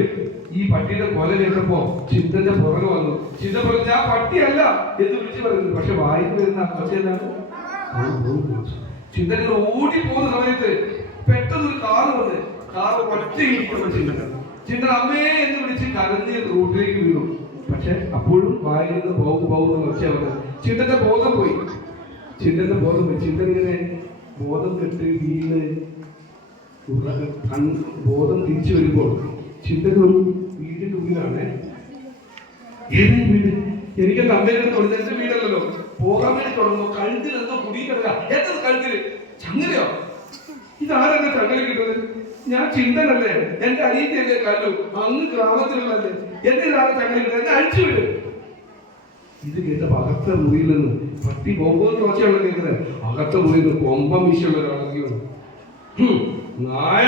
ഈ പട്ടിയുടെ കൊല കേട്ടപ്പോ ചിന്തന്റെ പുറകെ വന്നു. ചിന്ത പറഞ്ഞു ഞാൻ പട്ടിയല്ല എന്ന് വിളിച്ചു പറയുന്നു. പക്ഷെ വായിന്ന് വരുന്ന ഒച്ച എന്താണ്? ചിന്തകൾ ഓടി പോകുന്ന സമയത്ത് പെട്ടെന്ന് ഒരു കാറ് വന്ന് കാറ് ഒറ്റ ഇടിക്കുമ്പോ ചിന്തൻ അമ്മേ എന്ന് വിളിച്ച് കരഞ്ഞ് റോഡിലേക്ക് വീണു. പക്ഷെ അപ്പോഴും വായിൽ നിന്ന് പോകുന്ന ഒച്ച വന്നത്. ചിന്തന്റെ ബോധം പോയി. ചിന്തൻ ഇങ്ങനെ ബോധം കെട്ട് വീണ് ബോധം തിരിച്ചു വരുമ്പോൾ ചിന്തൻ ഒരു വീടിന്റെ ഉള്ളിലാണ്. ഏത് വീട്? എനിക്ക് അമ്മയുടെ തൊഴിലെന്റെ വീടല്ലല്ലോ. പോകാൻ വേണ്ടി തുടങ്ങുമ്പോ കഴുത്തിൽ എന്തോ കുടി കിടക്കുക. എന്തത് കഴുത്തില്? ചങ്ങലയോ? ഇതാരെന്നെ ചങ്ങല കിട്ടുന്നത്? ഞാൻ ചിന്തനല്ലേ, എന്റെ അനിയത്തിയല്ലേ കല്ലു, അങ്ങ് ഗ്രാമത്തിലുള്ളല്ലേ, എന്റെ ഇതാണ് ചങ്ങല കിട്ടുന്നത്, എന്നെ അഴിച്ചുവിട്. ഇത് കേട്ട അകത്തെ മുറിയിൽ നിന്ന് പട്ടി പോകുന്ന തോച്ചയാണ് കേൾക്കുന്നത്. അകത്തെ മുറിയിൽ നിന്ന് കൊമ്പം വീശുള്ള ഒരാളെങ്കിൽ നായ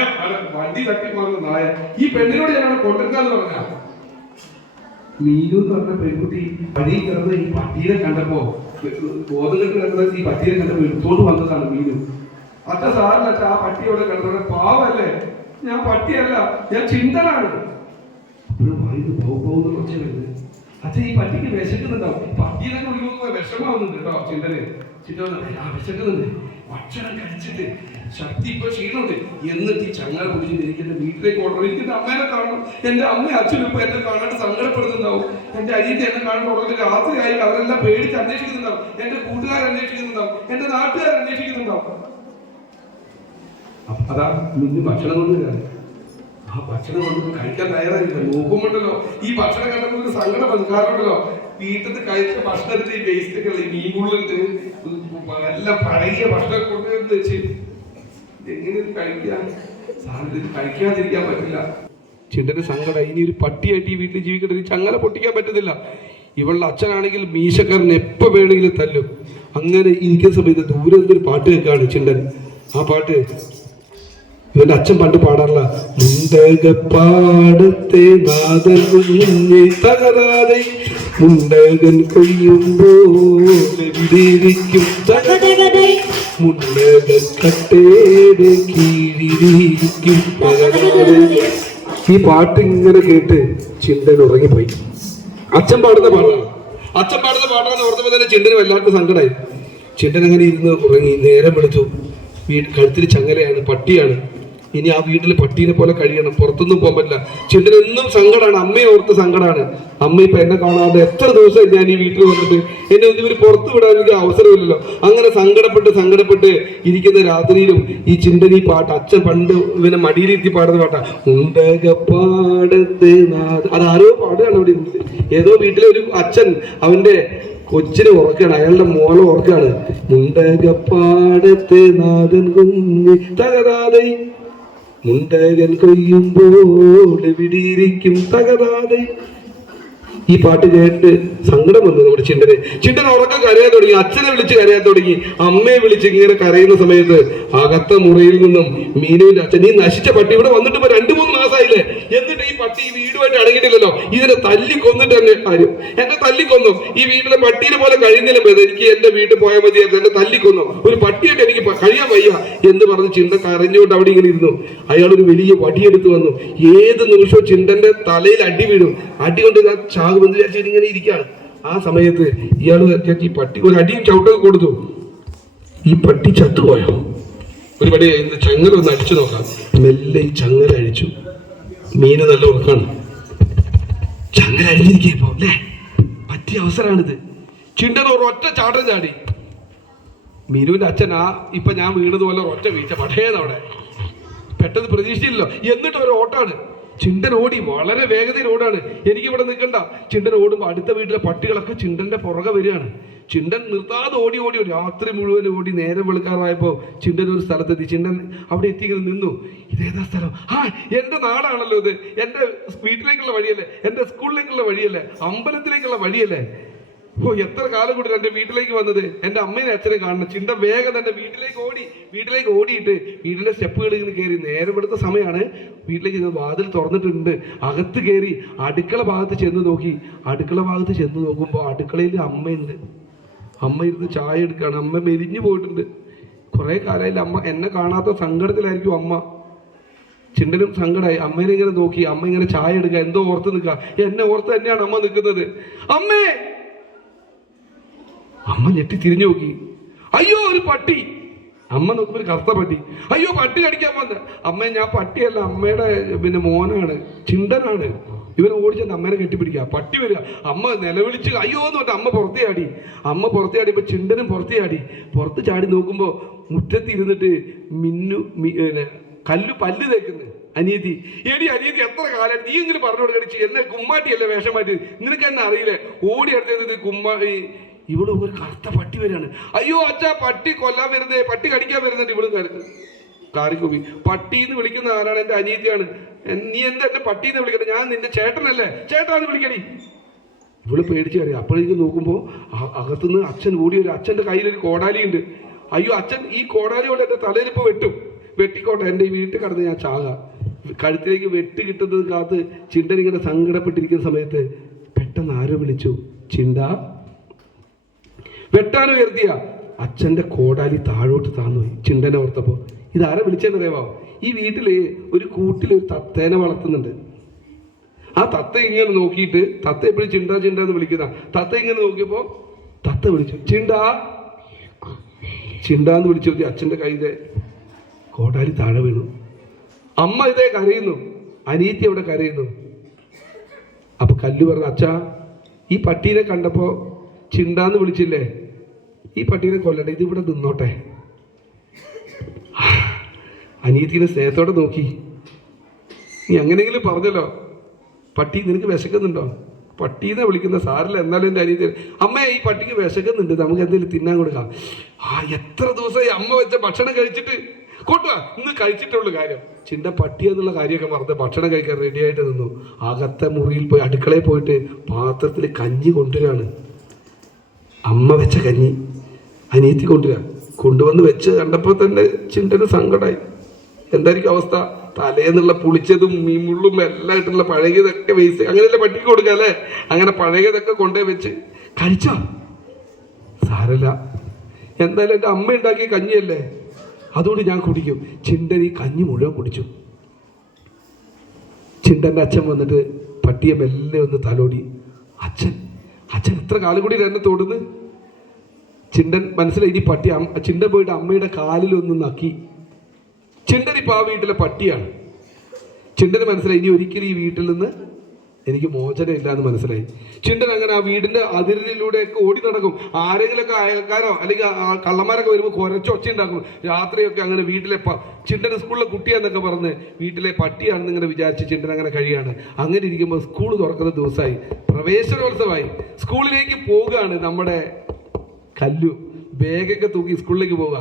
വണ്ടി തട്ടിപ്പോകുന്ന നായ. ഈ പെണ്ണിനോട് ഞാൻ കൊണ്ടിരുന്നാന്ന് പറഞ്ഞ മീനു എന്ന് പറഞ്ഞ പെൺകുട്ടി വഴി കിടന്ന് ഈ പട്ടീനെ കണ്ടപ്പോ ബോധം കെട്ട് കിടന്നത് ഈ പട്ടീനെ കണ്ടപ്പോ എടുത്തോണ്ട് വന്നതാണ് മീനു. അത്ര സാറിന് അച്ഛ ആ പട്ടിയോടെ കിടന്നത് പാവല്ലേ, ഞാൻ പട്ടിയല്ല, ഞാൻ ചിന്തനാണ്. അപ്പോഴും വായിന്ന് പോകുന്ന ഒച്ച വരുന്നത്. അച്ഛൻ ഈ പട്ടിക്ക് വിശക്കുന്നുണ്ടാവും. പട്ടീനെ വിളിക്കുമ്പോ വിഷമാവുന്നുണ്ട് കേട്ടോ. ചിന്തന് വിശക്കുന്നുണ്ട്. ഭക്ഷണം കഴിച്ചിട്ട് ശക്തി ഇപ്പൊ ക്ഷീണമുണ്ട്. എന്നിട്ട് ഈ ചങ്ങല പിടിച്ചിട്ട് എനിക്ക് എന്റെ വീട്ടിലേക്ക് ഓടണം. എനിക്ക് എന്റെ അമ്മേനെ കാണണം. എന്റെ അമ്മ അച്ഛനും ഇപ്പൊ എന്നെ കാണാണ്ട് സങ്കടപ്പെടുന്നുണ്ടാവും. എന്റെ അനിയത്തി എന്നെ കാണാണ്ട് ഉടനെ രാത്രിയായി അവരെല്ലാം പേടിച്ച് അന്വേഷിക്കുന്നുണ്ടാവും. എന്റെ കൂട്ടുകാർ അന്വേഷിക്കുന്നുണ്ടാവും. എന്റെ നാട്ടുകാർ അന്വേഷിക്കുന്നുണ്ടാവും. അതാ മുന്നിൽ ഭക്ഷണം കൊണ്ട് വരാറ്. ആ ഭക്ഷണം കൊണ്ട് കഴിക്കാൻ തയ്യാറായില്ല. നോക്കുമ്പോണ്ടല്ലോ ഈ ഭക്ഷണം കണ്ടപ്പോൾ സങ്കടം വന്നു. കാരണം വീട്ടിൽ കഴിച്ച ഭക്ഷണത്തിന്റെ ഈ വേസ്റ്റുകൾ, ഈ മീനുള്ളുണ്ട്, എല്ലാം പഴകിയ ഭക്ഷണം കൊണ്ടുവന്ന് വെച്ച് എങ്ങനെ കഴിക്കാൻ സാധനം കഴിക്കാതിരിക്കാൻ പറ്റില്ല. ചിന്തന്റെ സങ്കടം. ഇനി ഒരു പട്ടിയായിട്ട് ഈ വീട്ടിൽ ജീവിക്കേണ്ട, ഒരു ചങ്ങല പൊട്ടിക്കാൻ പറ്റുന്നില്ല. ഇവളുടെ അച്ഛനാണെങ്കിൽ മീശക്കാരൻ എപ്പോ വേണമെങ്കിലും തല്ലും. അങ്ങനെ ഇരിക്കുന്ന സമയത്ത് ദൂരെ നിന്നൊരു പാട്ട് കേൾക്കാണ് ചിന്തൻ. ആ പാട്ട് ഇവന്റെ അച്ഛൻ പണ്ട് പാടാറില്ല. മുണ്ടകപ്പാടത്തെ നാദൻ കുഞ്ഞെ തകരാതെ മുണ്ടകൻ കൊയ്യുമ്പോരിക്കും മുണ്ടകൻ കട്ടേടെ കീഴിരിക്കും തകരാതെ. ഈ പാട്ട് ഇങ്ങനെ കേട്ട് ചിന്തൻ ഉറങ്ങിപ്പോയി. അച്ഛൻ പാടുന്ന പാട്ടാണെന്ന് ഓർത്തപ്പോ തന്നെ ചിന്തന് വല്ലാത്ത സങ്കടമായി. ചിന്തൻ അങ്ങനെ ഇരുന്ന് ഉറങ്ങി. നേരം വിളിച്ചു. കഴുത്തിൽ ചങ്ങലയാണ്, പട്ടിയാണ്. ഇനി ആ വീട്ടിൽ പട്ടീനെ പോലെ കഴിയണം, പുറത്തൊന്നും പോകാൻ പറ്റില്ല. ചിന്തൻ എന്നും സങ്കടമാണ്. അമ്മയെ ഓർത്ത് സങ്കടമാണ്. അമ്മ ഇപ്പൊ എന്നെ കാണാതെ എത്ര ദിവസം ഞാൻ ഈ വീട്ടിൽ വന്നിട്ട് എന്നെ ഒന്നും ഇവര് പുറത്തു വിടാൻ എനിക്ക് അവസരമില്ലല്ലോ. അങ്ങനെ സങ്കടപ്പെട്ട് ഇരിക്കുന്ന രാത്രിയിലും ഈ ചിന്തൻ ഈ പാട്ട് അച്ഛൻ പണ്ട് ഇവനെ മടിയിലിരുത്തി പാടുന്ന പാട്ടാ. മുണ്ടകപ്പാടത്തെ നാദ. അതാരോ പാടുകയാണ് അവിടെ ഇരുന്നത്. ഏതോ വീട്ടിലെ ഒരു അച്ഛൻ അവന്റെ കൊച്ചിനെ ഉറക്കാണ്, അയാളുടെ മോളെ ഉറക്കാണ്. മുണ്ടകപ്പാടത്തെ നാദൻ കുഞ്ഞ് തകരാതെ മുണ്ടകൻ കൊയ്യുമ്പോൾ എവിടെയിരിക്കും തകരാതെ. ഈ പാട്ട് കേട്ട് സങ്കടം വന്നു നമ്മുടെ ചിന്തൻ ഉറക്കം കരയാൻ തുടങ്ങി. അച്ഛനെ വിളിച്ച് കരയാൻ തുടങ്ങി. അമ്മയെ വിളിച്ച് ഇങ്ങനെ കരയുന്ന സമയത്ത് അകത്ത മുറിയിൽ നിന്നും മീനുവിന്റെ അച്ഛൻ, ഈ നശിച്ച പട്ടി ഇവിടെ വന്നിട്ട് ഇപ്പൊ 2-3 മാസമായില്ലേ, എന്നിട്ട് ഈ പട്ടി ഈ വീടുമായിട്ട് അടങ്ങിയിട്ടില്ലല്ലോ, ഇതിനെ തല്ലിക്കൊന്നിട്ട് തന്നെ കാര്യം. എന്നെ തല്ലിക്കൊന്നു. ഈ വീട്ടിലെ പട്ടീനെ പോലെ കഴിയുന്നില്ല. എനിക്ക് എന്റെ വീട്ടിൽ പോയാൽ മതിയായിരുന്നു. എന്നെ തല്ലിക്കൊന്നു. ഒരു പട്ടിയായിട്ട് എനിക്ക് കഴിയാൻ വയ്യ എന്ന് പറഞ്ഞ് ചിന്ത കരഞ്ഞുകൊണ്ട് അവിടെ ഇങ്ങനെ ഇരുന്നു. അയാൾ ഒരു വലിയ വടിയെടുത്ത് വന്നു. ഏത് നിമിഷവും ചിന്തന്റെ തലയിൽ അടി വീഴും. അടി കൊണ്ട് ചാകുമെന്ന് വിചാരിച്ചിട്ട് ഇങ്ങനെ ഇരിക്കുകയാണ്. ആ സമയത്ത് ഇയാൾ ഈ പട്ടി ഒരു അടിയും ചവിട്ടൊക്കെ കൊടുത്തു. ഈ പട്ടി ചത്തുപോയോ? ഒരു പടി ചങ്ങല ഒന്ന് അടിച്ചു നോക്കാം. മെല്ലെ ഈ ചങ്ങല അഴിച്ചു. മീന് നല്ല ഉറക്കാണ്. ചങ്ങല അഴിഞ്ഞിരിക്കപ്പോ അല്ലേ, പറ്റിയ അവസരമാണിത്. ചിണ്ടൻ ഒരൊറ്റ ചാട്ടം ചാടി. മീനുവിന്റെ അച്ഛൻ ഇപ്പൊ ഞാൻ വീണതുപോലെ ഒറ്റ വീഴ്ച പടേന്നവിടെ. പെട്ടെന്ന് പ്രതീക്ഷിച്ചില്ലല്ലോ. എന്നിട്ട് ഒരു ഓട്ടാണ്. ചിണ്ടൻ ഓടി, വളരെ വേഗതയിൽ ഓടാണ്. എനിക്കിവിടെ നിൽക്കണ്ട. ചിണ്ടൻ ഓടുമ്പോൾ അടുത്ത വീട്ടിലെ പട്ടികളൊക്കെ ചിണ്ടന്റെ പുറകെ വരികയാണ്. ചിണ്ടൻ നിർത്താതെ ഓടി രാത്രി മുഴുവൻ ഓടി. നേരം വെളുക്കാറായപ്പോ ചിണ്ടൻ ഒരു സ്ഥലത്തെത്തി. ചിണ്ടൻ അവിടെ എത്തി ഇങ്ങനെ നിന്നു. ഇതേതാ സ്ഥലം? എന്റെ നാടാണല്ലോ ഇത്. എന്റെ വീട്ടിലേക്കുള്ള വഴിയല്ലേ, എന്റെ സ്കൂളിലേക്കുള്ള വഴിയല്ലേ, അമ്പലത്തിലേക്കുള്ള വഴിയല്ലേ. എത്ര കാലം കൂടി എന്റെ വീട്ടിലേക്ക് വന്നത്. എന്റെ അമ്മേനെ അച്ഛനെ കാണണം. ചിണ്ട വേഗം തന്നെ വീട്ടിലേക്ക് ഓടിയിട്ട് വീട്ടിലെ സ്റ്റെപ്പുകൾ ഇങ്ങനെ കയറി. നേരം എടുത്ത സമയമാണ്. വീട്ടിലേക്ക് വാതിൽ തുറന്നിട്ടുണ്ട്. അകത്ത് കയറി അടുക്കള ഭാഗത്ത് ചെന്ന് നോക്കി. അടുക്കള ഭാഗത്ത് ചെന്ന് നോക്കുമ്പോൾ അടുക്കളയിൽ അമ്മയുണ്ട്. അമ്മ ഇരുന്ന് ചായ എടുക്കുകയാണ്. അമ്മ മെലിഞ്ഞു പോയിട്ടുണ്ട്. കുറെ കാലമായില്ല. അമ്മ എന്നെ കാണാത്ത സങ്കടത്തിലായിരിക്കും അമ്മ. ചിണ്ടനും സങ്കടമായി. അമ്മേനെ ഇങ്ങനെ നോക്കി. അമ്മ ഇങ്ങനെ ചായ എടുക്കുക, എന്തോ ഓർത്ത് നിൽക്കുക. എന്നെ ഓർത്ത് തന്നെയാണ് അമ്മ നിൽക്കുന്നത്. അമ്മേ! അമ്മ ഞെട്ടി തിരിഞ്ഞു നോക്കി. അയ്യോ, ഒരു പട്ടി! അമ്മ നോക്കുമ്പോൾ ഒരു കറുത്ത പട്ടി. അയ്യോ പട്ടി കടിക്കാൻ വന്ന. അമ്മ ഞാൻ പട്ടിയല്ല, അമ്മയുടെ പിന്നെ മോനാണ്, ചിണ്ടനാണ്. ഇവൻ ഓടിച്ചെന്ന് അമ്മേനെ കെട്ടിപ്പിടിക്കുക. പട്ടി വരിക. അമ്മ നിലവിളിച്ച് അയ്യോ എന്ന് പറഞ്ഞാൽ അമ്മ പുറത്തേ ചാടി. അമ്മ പുറത്തേ ചാടിയപ്പോൾ ചിണ്ടനും പുറത്തേ ചാടി. പുറത്ത് ചാടി നോക്കുമ്പോൾ മുറ്റത്തിരുന്നിട്ട് കല്ലു പല്ല് തേക്കുന്നു അനിയത്തി. എടി അനിയത്തി എത്ര കാലമായിട്ട് നീ ഇങ്ങനെ പറഞ്ഞു കൊടുക്കടിച്ച് എന്നെ കുമ്മാട്ടിയല്ലേ വേഷം മാറ്റി, നിനക്ക് എന്നെ അറിയില്ലേ? ഓടി അടുത്തത് ഇവള് ഒരു കറുത്ത പട്ടി വരികയാണ്. അയ്യോ അച്ഛാ പട്ടി കൊല്ലാൻ വരുന്നേ, പട്ടി കടിക്കാൻ വരുന്നുണ്ട്. ഇവള് കാറിക്കൂപ്പി. പട്ടീന്ന് വിളിക്കുന്ന ആരാണ്? എന്റെ അനിയത്തിയാണ്. നീ എന്താ എന്നെ പട്ടീന്ന് വിളിക്കട്ടെ? ഞാൻ നിന്റെ ചേട്ടനല്ലേ, ചേട്ടാന്ന് വിളിക്കടി. ഇവള് പേടിച്ച് കയറി. അപ്പോഴേക്ക് നോക്കുമ്പോ അകത്തുനിന്ന് അച്ഛൻ ഓടി വരും. അച്ഛന്റെ കയ്യിലൊരു കോടാലി ഉണ്ട്. അയ്യോ അച്ഛൻ ഈ കോടാലി കൊണ്ട് എന്റെ തലയിലിപ്പോ വെട്ടും. വെട്ടിക്കോട്ടെ, എന്റെ ഈ വീട്ടിൽ കടന്ന് ഞാൻ ചാകാം. കഴുത്തിലേക്ക് വെട്ട് കിട്ടുന്നത് കാത്ത് ചിണ്ടൻ ഇങ്ങനെ സങ്കടപ്പെട്ടിരിക്കുന്ന സമയത്ത് പെട്ടെന്ന് ആരോ വിളിച്ചു, ചിണ്ട. വെട്ടാൻ ഉയർത്തിയ അച്ഛന്റെ കോടാലി താഴോട്ട് താന്നുപോയി. ചിണ്ടനെ ഓർത്തപ്പോ ഇതാരെ വിളിച്ചെന്നറിയാവോ? ഈ വീട്ടില് ഒരു കൂട്ടിലൊരു തത്തേനെ വളർത്തുന്നുണ്ട്. ആ തത്ത ഇങ്ങനെ നോക്കിയിട്ട്, തത്ത എപ്പോഴും ചിണ്ട ചിണ്ട എന്ന് വിളിക്കുന്ന തത്ത ഇങ്ങനെ നോക്കിയപ്പോ തത്ത വിളിച്ചു, ചിണ്ട ചിണ്ടാന്ന് വിളിച്ചു. അച്ഛന്റെ കയ്യിലെ കോടാലി താഴെ വീണു. അമ്മ ഇതേ കരയുന്നു, അനിയത്തി അവിടെ കരയുന്നു. അപ്പൊ കല്ലു പറഞ്ഞു, അച്ഛാ ഈ പട്ടീനെ കണ്ടപ്പോ ചിണ്ടാന്ന് വിളിച്ചില്ലേ, ഈ പട്ടീനെ കൊല്ലട്ടെ, ഇതിവിടെ നിന്നോട്ടെ. അനിയത്തിനെ സ്നേഹത്തോടെ നോക്കി. നീ അങ്ങനെയെങ്കിലും പറഞ്ഞല്ലോ, പട്ടി നിനക്ക് വിശക്കുന്നുണ്ടോ? പട്ടീനെ വിളിക്കുന്ന സാറില്ല. എന്നാലും എൻ്റെ അനിയത്തി, അമ്മ ഈ പട്ടിക്ക് വിശക്കുന്നുണ്ട്, നമുക്ക് എന്തെങ്കിലും തിന്നാൻ കൊടുക്കാം. എത്ര ദിവസമായി അമ്മ വെച്ച ഭക്ഷണം കഴിച്ചിട്ട് കൊണ്ടുവാ, ഇന്ന് കഴിച്ചിട്ടുള്ളൂ കാര്യം. ചിണ്ട പട്ടി എന്നുള്ള കാര്യമൊക്കെ മറന്ന് ഭക്ഷണം കഴിക്കാൻ റെഡിയായിട്ട് നിന്നു. അകത്തെ മുറിയിൽ പോയി അടുക്കളയിൽ പോയിട്ട് പാത്രത്തിൽ കഞ്ഞി കൊണ്ടുവരാണ്. അമ്മ വെച്ച കഞ്ഞി അനിയത്തി കൊണ്ടുവന്ന് വെച്ച് കണ്ടപ്പോൾ തന്നെ ചിണ്ടന് സങ്കടമായി. എന്തായിരിക്കും അവസ്ഥ? തലേന്നുള്ള പുളിച്ചതും മീമുള്ളും എല്ലാം ഇട്ടുള്ള പഴകിയതൊക്കെ വേസ്റ്റ്, അങ്ങനെയല്ലേ പട്ടിക്ക് കൊടുക്കുക അല്ലേ? അങ്ങനെ പഴകിയതൊക്കെ കൊണ്ടുപോയി വെച്ച് കഴിച്ചോ? സാരല്ല, എന്തായാലും എൻ്റെ അമ്മ ഉണ്ടാക്കിയ കഞ്ഞിയല്ലേ, അതുകൊണ്ട് ഞാൻ കുടിക്കും. ചിണ്ടൻ ഈ കഞ്ഞി മുഴുവൻ കുടിച്ചു. ചിണ്ടൻ്റെ അച്ഛൻ വന്നിട്ട് പട്ടിയെ മെല്ലെ ഒന്ന് തലോടി. അച്ഛൻ എത്ര കാലം കൂടി എന്നെ തൊടുന്ന്. ചിണ്ടൻ മനസ്സിലായി ഇനി പട്ടി. ചിണ്ടൻ പോയിട്ട് അമ്മയുടെ കാലിലൊന്ന് നക്കി. ചിണ്ടൻ ഇപ്പൊ ആ വീട്ടിലെ പട്ടിയാണ്. ചിണ്ടന് മനസ്സിലായി ഇനി ഒരിക്കലും ഈ വീട്ടിൽ നിന്ന് എനിക്ക് മോചനം ഇല്ല എന്ന് മനസ്സിലായി. ചിണ്ടൻ അങ്ങനെ ആ വീടിന്റെ അതിരിലൂടെയൊക്കെ ഓടി നടക്കും. ആരെങ്കിലൊക്കെ അയൽക്കാരോ അല്ലെങ്കിൽ കള്ളന്മാരൊക്കെ വരുമ്പോൾ കുരച്ച് ഒച്ച ഉണ്ടാക്കും. രാത്രിയൊക്കെ അങ്ങനെ വീട്ടിലെ ചിണ്ടൻ സ്കൂളിലെ കുട്ടിയാന്നൊക്കെ പറഞ്ഞ് വീട്ടിലെ പട്ടിയാണെന്ന് ഇങ്ങനെ വിചാരിച്ച് ചിണ്ടൻ അങ്ങനെ കഴിയാണ്. അങ്ങനെ ഇരിക്കുമ്പോൾ സ്കൂൾ തുറക്കുന്ന ദിവസമായി, പ്രവേശനോത്സവമായി. സ്കൂളിലേക്ക് പോവുകയാണ് നമ്മുടെ കല്ലു. ബാഗൊക്കെ തൂക്കി സ്കൂളിലേക്ക് പോവുക.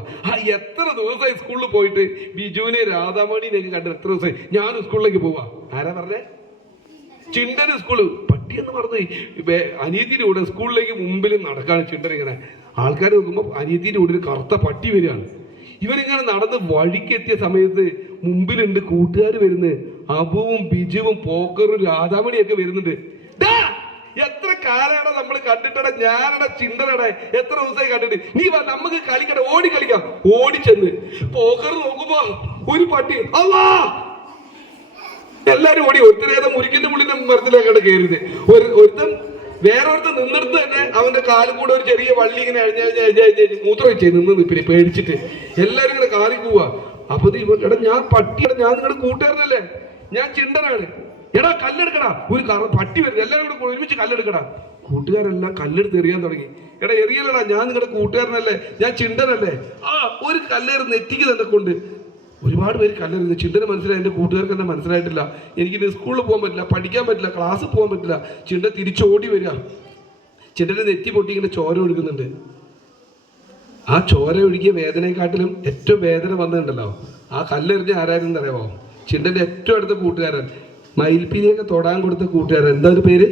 എത്ര ദിവസമായി സ്കൂളിൽ പോയിട്ട് ബിജുവിനെ രാധാമണിനെയൊക്കെ കണ്ട് എത്ര ദിവസമായി. ഞാനും സ്കൂളിലേക്ക് പോവാ. ആരാ പറഞ്ഞേ? ചിണ്ടന് സ്കൂള്. പട്ടി എന്ന് പറഞ്ഞു അനിയത്തിൻ്റെ കൂടെ സ്കൂളിലേക്ക് മുമ്പിൽ നടക്കാണ് ചിണ്ടൻ. ഇങ്ങനെ ആൾക്കാർ നോക്കുമ്പോൾ അനിയത്തിൻ്റെ കൂടെ ഒരു കറുത്ത പട്ടി വരികയാണ്. ഇവരിങ്ങനെ നടന്ന് വഴിക്കെത്തിയ സമയത്ത് മുമ്പിലുണ്ട് കൂട്ടുകാർ വരുന്നത്. അബുവും ബിജുവും പോക്കറും രാധാമണിയൊക്കെ വരുന്നുണ്ട്. എത്ര കാലാണ് നമ്മൾ കണ്ടിട്ടട, ഞാനട ചിണ്ടനട എത്ര ദിവസമായി കണ്ടിട്ട്. നീ വാ നമുക്ക് കളിക്കട്ടെ, ഓടി കളിക്കാം. ഓടിച്ചെന്ന് പോക്കർ നോക്കുമ്പോ ഒരു പട്ടി. അല്ലാ, എല്ലാരും ഓടി. ഒത്തിരിയേറെ മുരിക്കിന്റെ മുള്ളിന്റെ മരത്തിലേക്കാണ് കയറിയത്. ഒരുത്തൻ വേറൊരുത്തൻ നിന്നിടത്ത് തന്നെ അവന്റെ കാലിൽ കൂടെ ഒരു ചെറിയ വള്ളി ഇങ്ങനെ അഴിഞ്ഞ് മൂത്രം വെച്ചേ നിന്ന് നിപ്പിന് പേടിച്ചിട്ട്. എല്ലാരും ഇങ്ങനെ കാറി പോവാ. അപ്പൊ എടാ ഞാൻ പട്ടിയുടെ, ഞാൻ നിങ്ങളുടെ കൂട്ടുകാരനല്ലേ, ഞാൻ ചിണ്ടനാണ്. എടാ കല്ലെടുക്കടാ, ഒരു പട്ടി വരുന്നത്, എല്ലാവരും കൂടെ ഒരുമിച്ച് കല്ലെടുക്കടാ. കൂട്ടുകാരെല്ലാം കല്ലെടുത്ത് എറിയാൻ തുടങ്ങി. എടാ എറിയലടാ, ഞാൻ നിങ്ങളുടെ കൂട്ടുകാരനല്ലേ, ഞാൻ ചിണ്ടനല്ലേ. ഒരു കല്ലേറ് നെറ്റിക്ക് തന്നെ കൊണ്ട് ഒരുപാട് പേര് കല്ലെറിയുന്നു. ചിണ്ടന് മനസ്സിലായി, എൻ്റെ കൂട്ടുകാർക്ക് തന്നെ മനസ്സിലായിട്ടില്ല. എനിക്ക് സ്കൂളിൽ പോകാൻ പറ്റില്ല, പഠിക്കാൻ പറ്റില്ല, ക്ലാസ്സിൽ പോകാൻ പറ്റില്ല. ചിണ്ട തിരിച്ചോടി വരിക. ചിണ്ടന് നെറ്റി പൊട്ടി ഇങ്ങനെ ചോര ഒഴുകുന്നുണ്ട്. ആ ചോര ഒഴുകിയ വേദനയെക്കാട്ടിലും ഏറ്റവും വേദന വന്നിട്ടുണ്ടല്ലോ, ആ കല്ലെറിഞ്ഞ ആരായിരുന്നു അറിയാമോ? ചിണ്ടന്റെ ഏറ്റവും അടുത്ത കൂട്ടുകാരൻ, മയിൽപ്പീലിയൊക്കെ തൊടാൻ കൊടുത്ത കൂട്ടുകാരൻ. എന്താ ഒരു പേര്?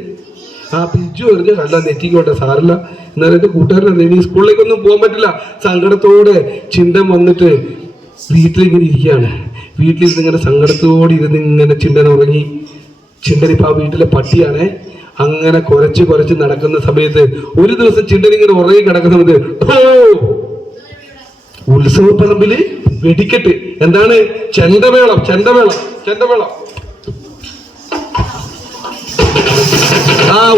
ബിജു എറിഞ്ഞ കല്ല നെറ്റിക്കോട്ടെ, സാറില്ല. എന്നാലും എൻ്റെ കൂട്ടുകാരൻ ഇനി സ്കൂളിലേക്കൊന്നും പോകാൻ പറ്റില്ല. സങ്കടത്തോടെ ചിണ്ടൻ വന്നിട്ട് വീട്ടിലിങ്ങനെ ഇരിക്കുകയാണ്. വീട്ടിലിരുന്ന് ഇങ്ങനെ സങ്കടത്തോടെ ഇരുന്ന് ഇങ്ങനെ ചിണ്ടൻ ഉറങ്ങി. ചിണ്ടൻ ഇപ്പം ആ വീട്ടിലെ പട്ടിയാണേ. അങ്ങനെ കുരച്ച് നടക്കുന്ന സമയത്ത് ഒരു ദിവസം ചിണ്ടൻ ഇങ്ങനെ ഉറങ്ങി കിടക്കുന്ന സമയത്ത് ഉത്സവപ്പറമ്പില് വെടിക്കെട്ട്. എന്താണ്? ചെണ്ടമേളം.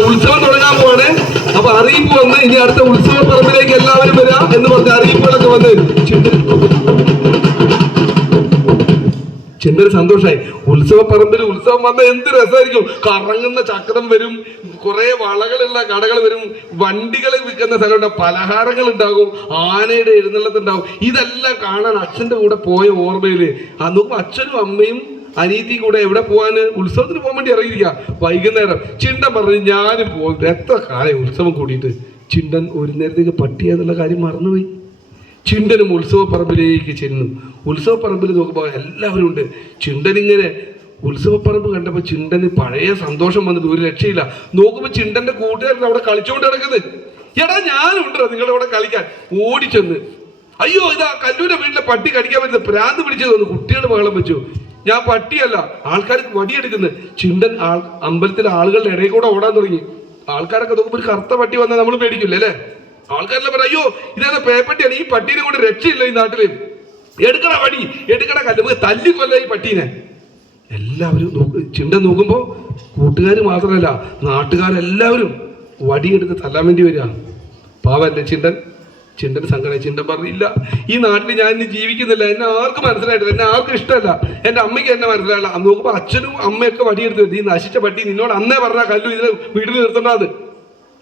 ഉത്സവം തുടങ്ങാൻ പോവാണ്. അപ്പൊ അറിയിപ്പ് വന്ന് ഇനി അടുത്ത ഉത്സവ പറമ്പിലേക്ക് എല്ലാവരും വരിക എന്ന് പറഞ്ഞ അറിയിപ്പുകളൊക്കെ വന്ന് ചിന്തര് സന്തോഷമായി. ഉത്സവ പറമ്പിൽ ഉത്സവം വന്നാൽ എന്ത് രസമായിരിക്കും. കറങ്ങുന്ന ചക്രം വരും, കുറെ വളകളുള്ള കടകൾ വരും, വണ്ടികൾ വിൽക്കുന്ന സ്ഥലമുണ്ടാവും, പലഹാരങ്ങൾ ഉണ്ടാകും, ആനയുടെ എഴുന്നള്ളത്തുണ്ടാവും. ഇതെല്ലാം കാണാൻ അച്ഛന്റെ കൂടെ പോയ ഓർമ്മയില് അന്ന് അച്ഛനും അമ്മയും അനീതി കൂടെ എവിടെ പോവാന്? ഉത്സവത്തിന് പോകാൻ വേണ്ടി ഇറങ്ങിയിരിക്കുക. വൈകുന്നേരം ചിണ്ടൻ പറഞ്ഞു ഞാനും പോകുന്നത്. എത്ര കാലം ഉത്സവം കൂടിയിട്ട്. ചിണ്ടൻ ഒരു നേരത്തേക്ക് പട്ടിയെന്നുള്ള കാര്യം മറന്നുപോയി. ചിണ്ടനും ഉത്സവ പറമ്പിലേക്ക് ചെന്നു. ഉത്സവ പറമ്പിൽ നോക്കുമ്പോൾ എല്ലാവരും ഉണ്ട്. ചിണ്ടനിങ്ങനെ ഉത്സവപ്പറമ്പ് കണ്ടപ്പോൾ ചിണ്ടന് പഴയ സന്തോഷം വന്നിട്ട് ഒരു രക്ഷയില്ല. നോക്കുമ്പോൾ ചിണ്ടന്റെ കൂട്ടുകാരൻ അവിടെ കളിച്ചുകൊണ്ട് കിടക്കുന്നത്. എടാ ഞാനുണ്ടോ നിങ്ങളുടെ അവിടെ കളിക്കാൻ? ഓടിച്ചെന്ന് അയ്യോ ഇതാ കല്ലൂരെ വീട്ടിലെ പട്ടി കടിക്കാൻ പറ്റുന്ന പ്രാന്ത് പിടിച്ചു തോന്നുന്നു. കുട്ടികൾ ബഹളം വെച്ചു. ഞാൻ പട്ടിയല്ല, ആൾക്കാർ വടിയെടുക്കുന്നത്. ചിണ്ടൻ അമ്പലത്തിലെ ആളുകളുടെ ഇടയിൽ കൂടെ ഓടാൻ തുടങ്ങി. ആൾക്കാരൊക്കെ നോക്കുമ്പോൾ ഒരു കറുത്ത പട്ടി വന്നാൽ നമ്മൾ പേടിക്കില്ലേ അല്ലേ? ആൾക്കാരെല്ലാം പറയാം അയ്യോ ഇതേതാ പേപ്പട്ടിയാണ്, ഈ പട്ടീനെ കൊണ്ട് രക്ഷയില്ല ഈ നാട്ടില്, എടുക്കട വടി, എടുക്കട കല്ല്, നമുക്ക് തല്ലിക്കൊല്ല ഈ പട്ടീനെ. എല്ലാവരും ചിണ്ടൻ നോക്കുമ്പോ കൂട്ടുകാർ മാത്രമല്ല നാട്ടുകാരെല്ലാവരും വടിയെടുത്ത് തല്ലാൻ വേണ്ടി വരിക. പാവല്ലേ ചിണ്ടൻ. ചിണ്ടൻ സങ്കടം. ചിണ്ടൻ പറഞ്ഞില്ല ഈ നാട്ടിൽ ഞാൻ ഇനി ജീവിക്കുന്നില്ല, എന്നെ ആർക്കും മനസ്സിലായിട്ടില്ല, എന്നെ ആർക്കും ഇഷ്ടമല്ല, എൻ്റെ അമ്മയ്ക്ക് എന്നെ മനസ്സിലായില്ല. അന്ന് നോക്കുമ്പോൾ അച്ഛനും അമ്മയൊക്കെ വടിയെടുത്ത് നീ നശിച്ച പട്ടി, നിന്നോട് അന്നേ പറഞ്ഞ കല്ലു ഇതിനെ വീട്ടിൽ നിർത്തണ്ടാന്ന്.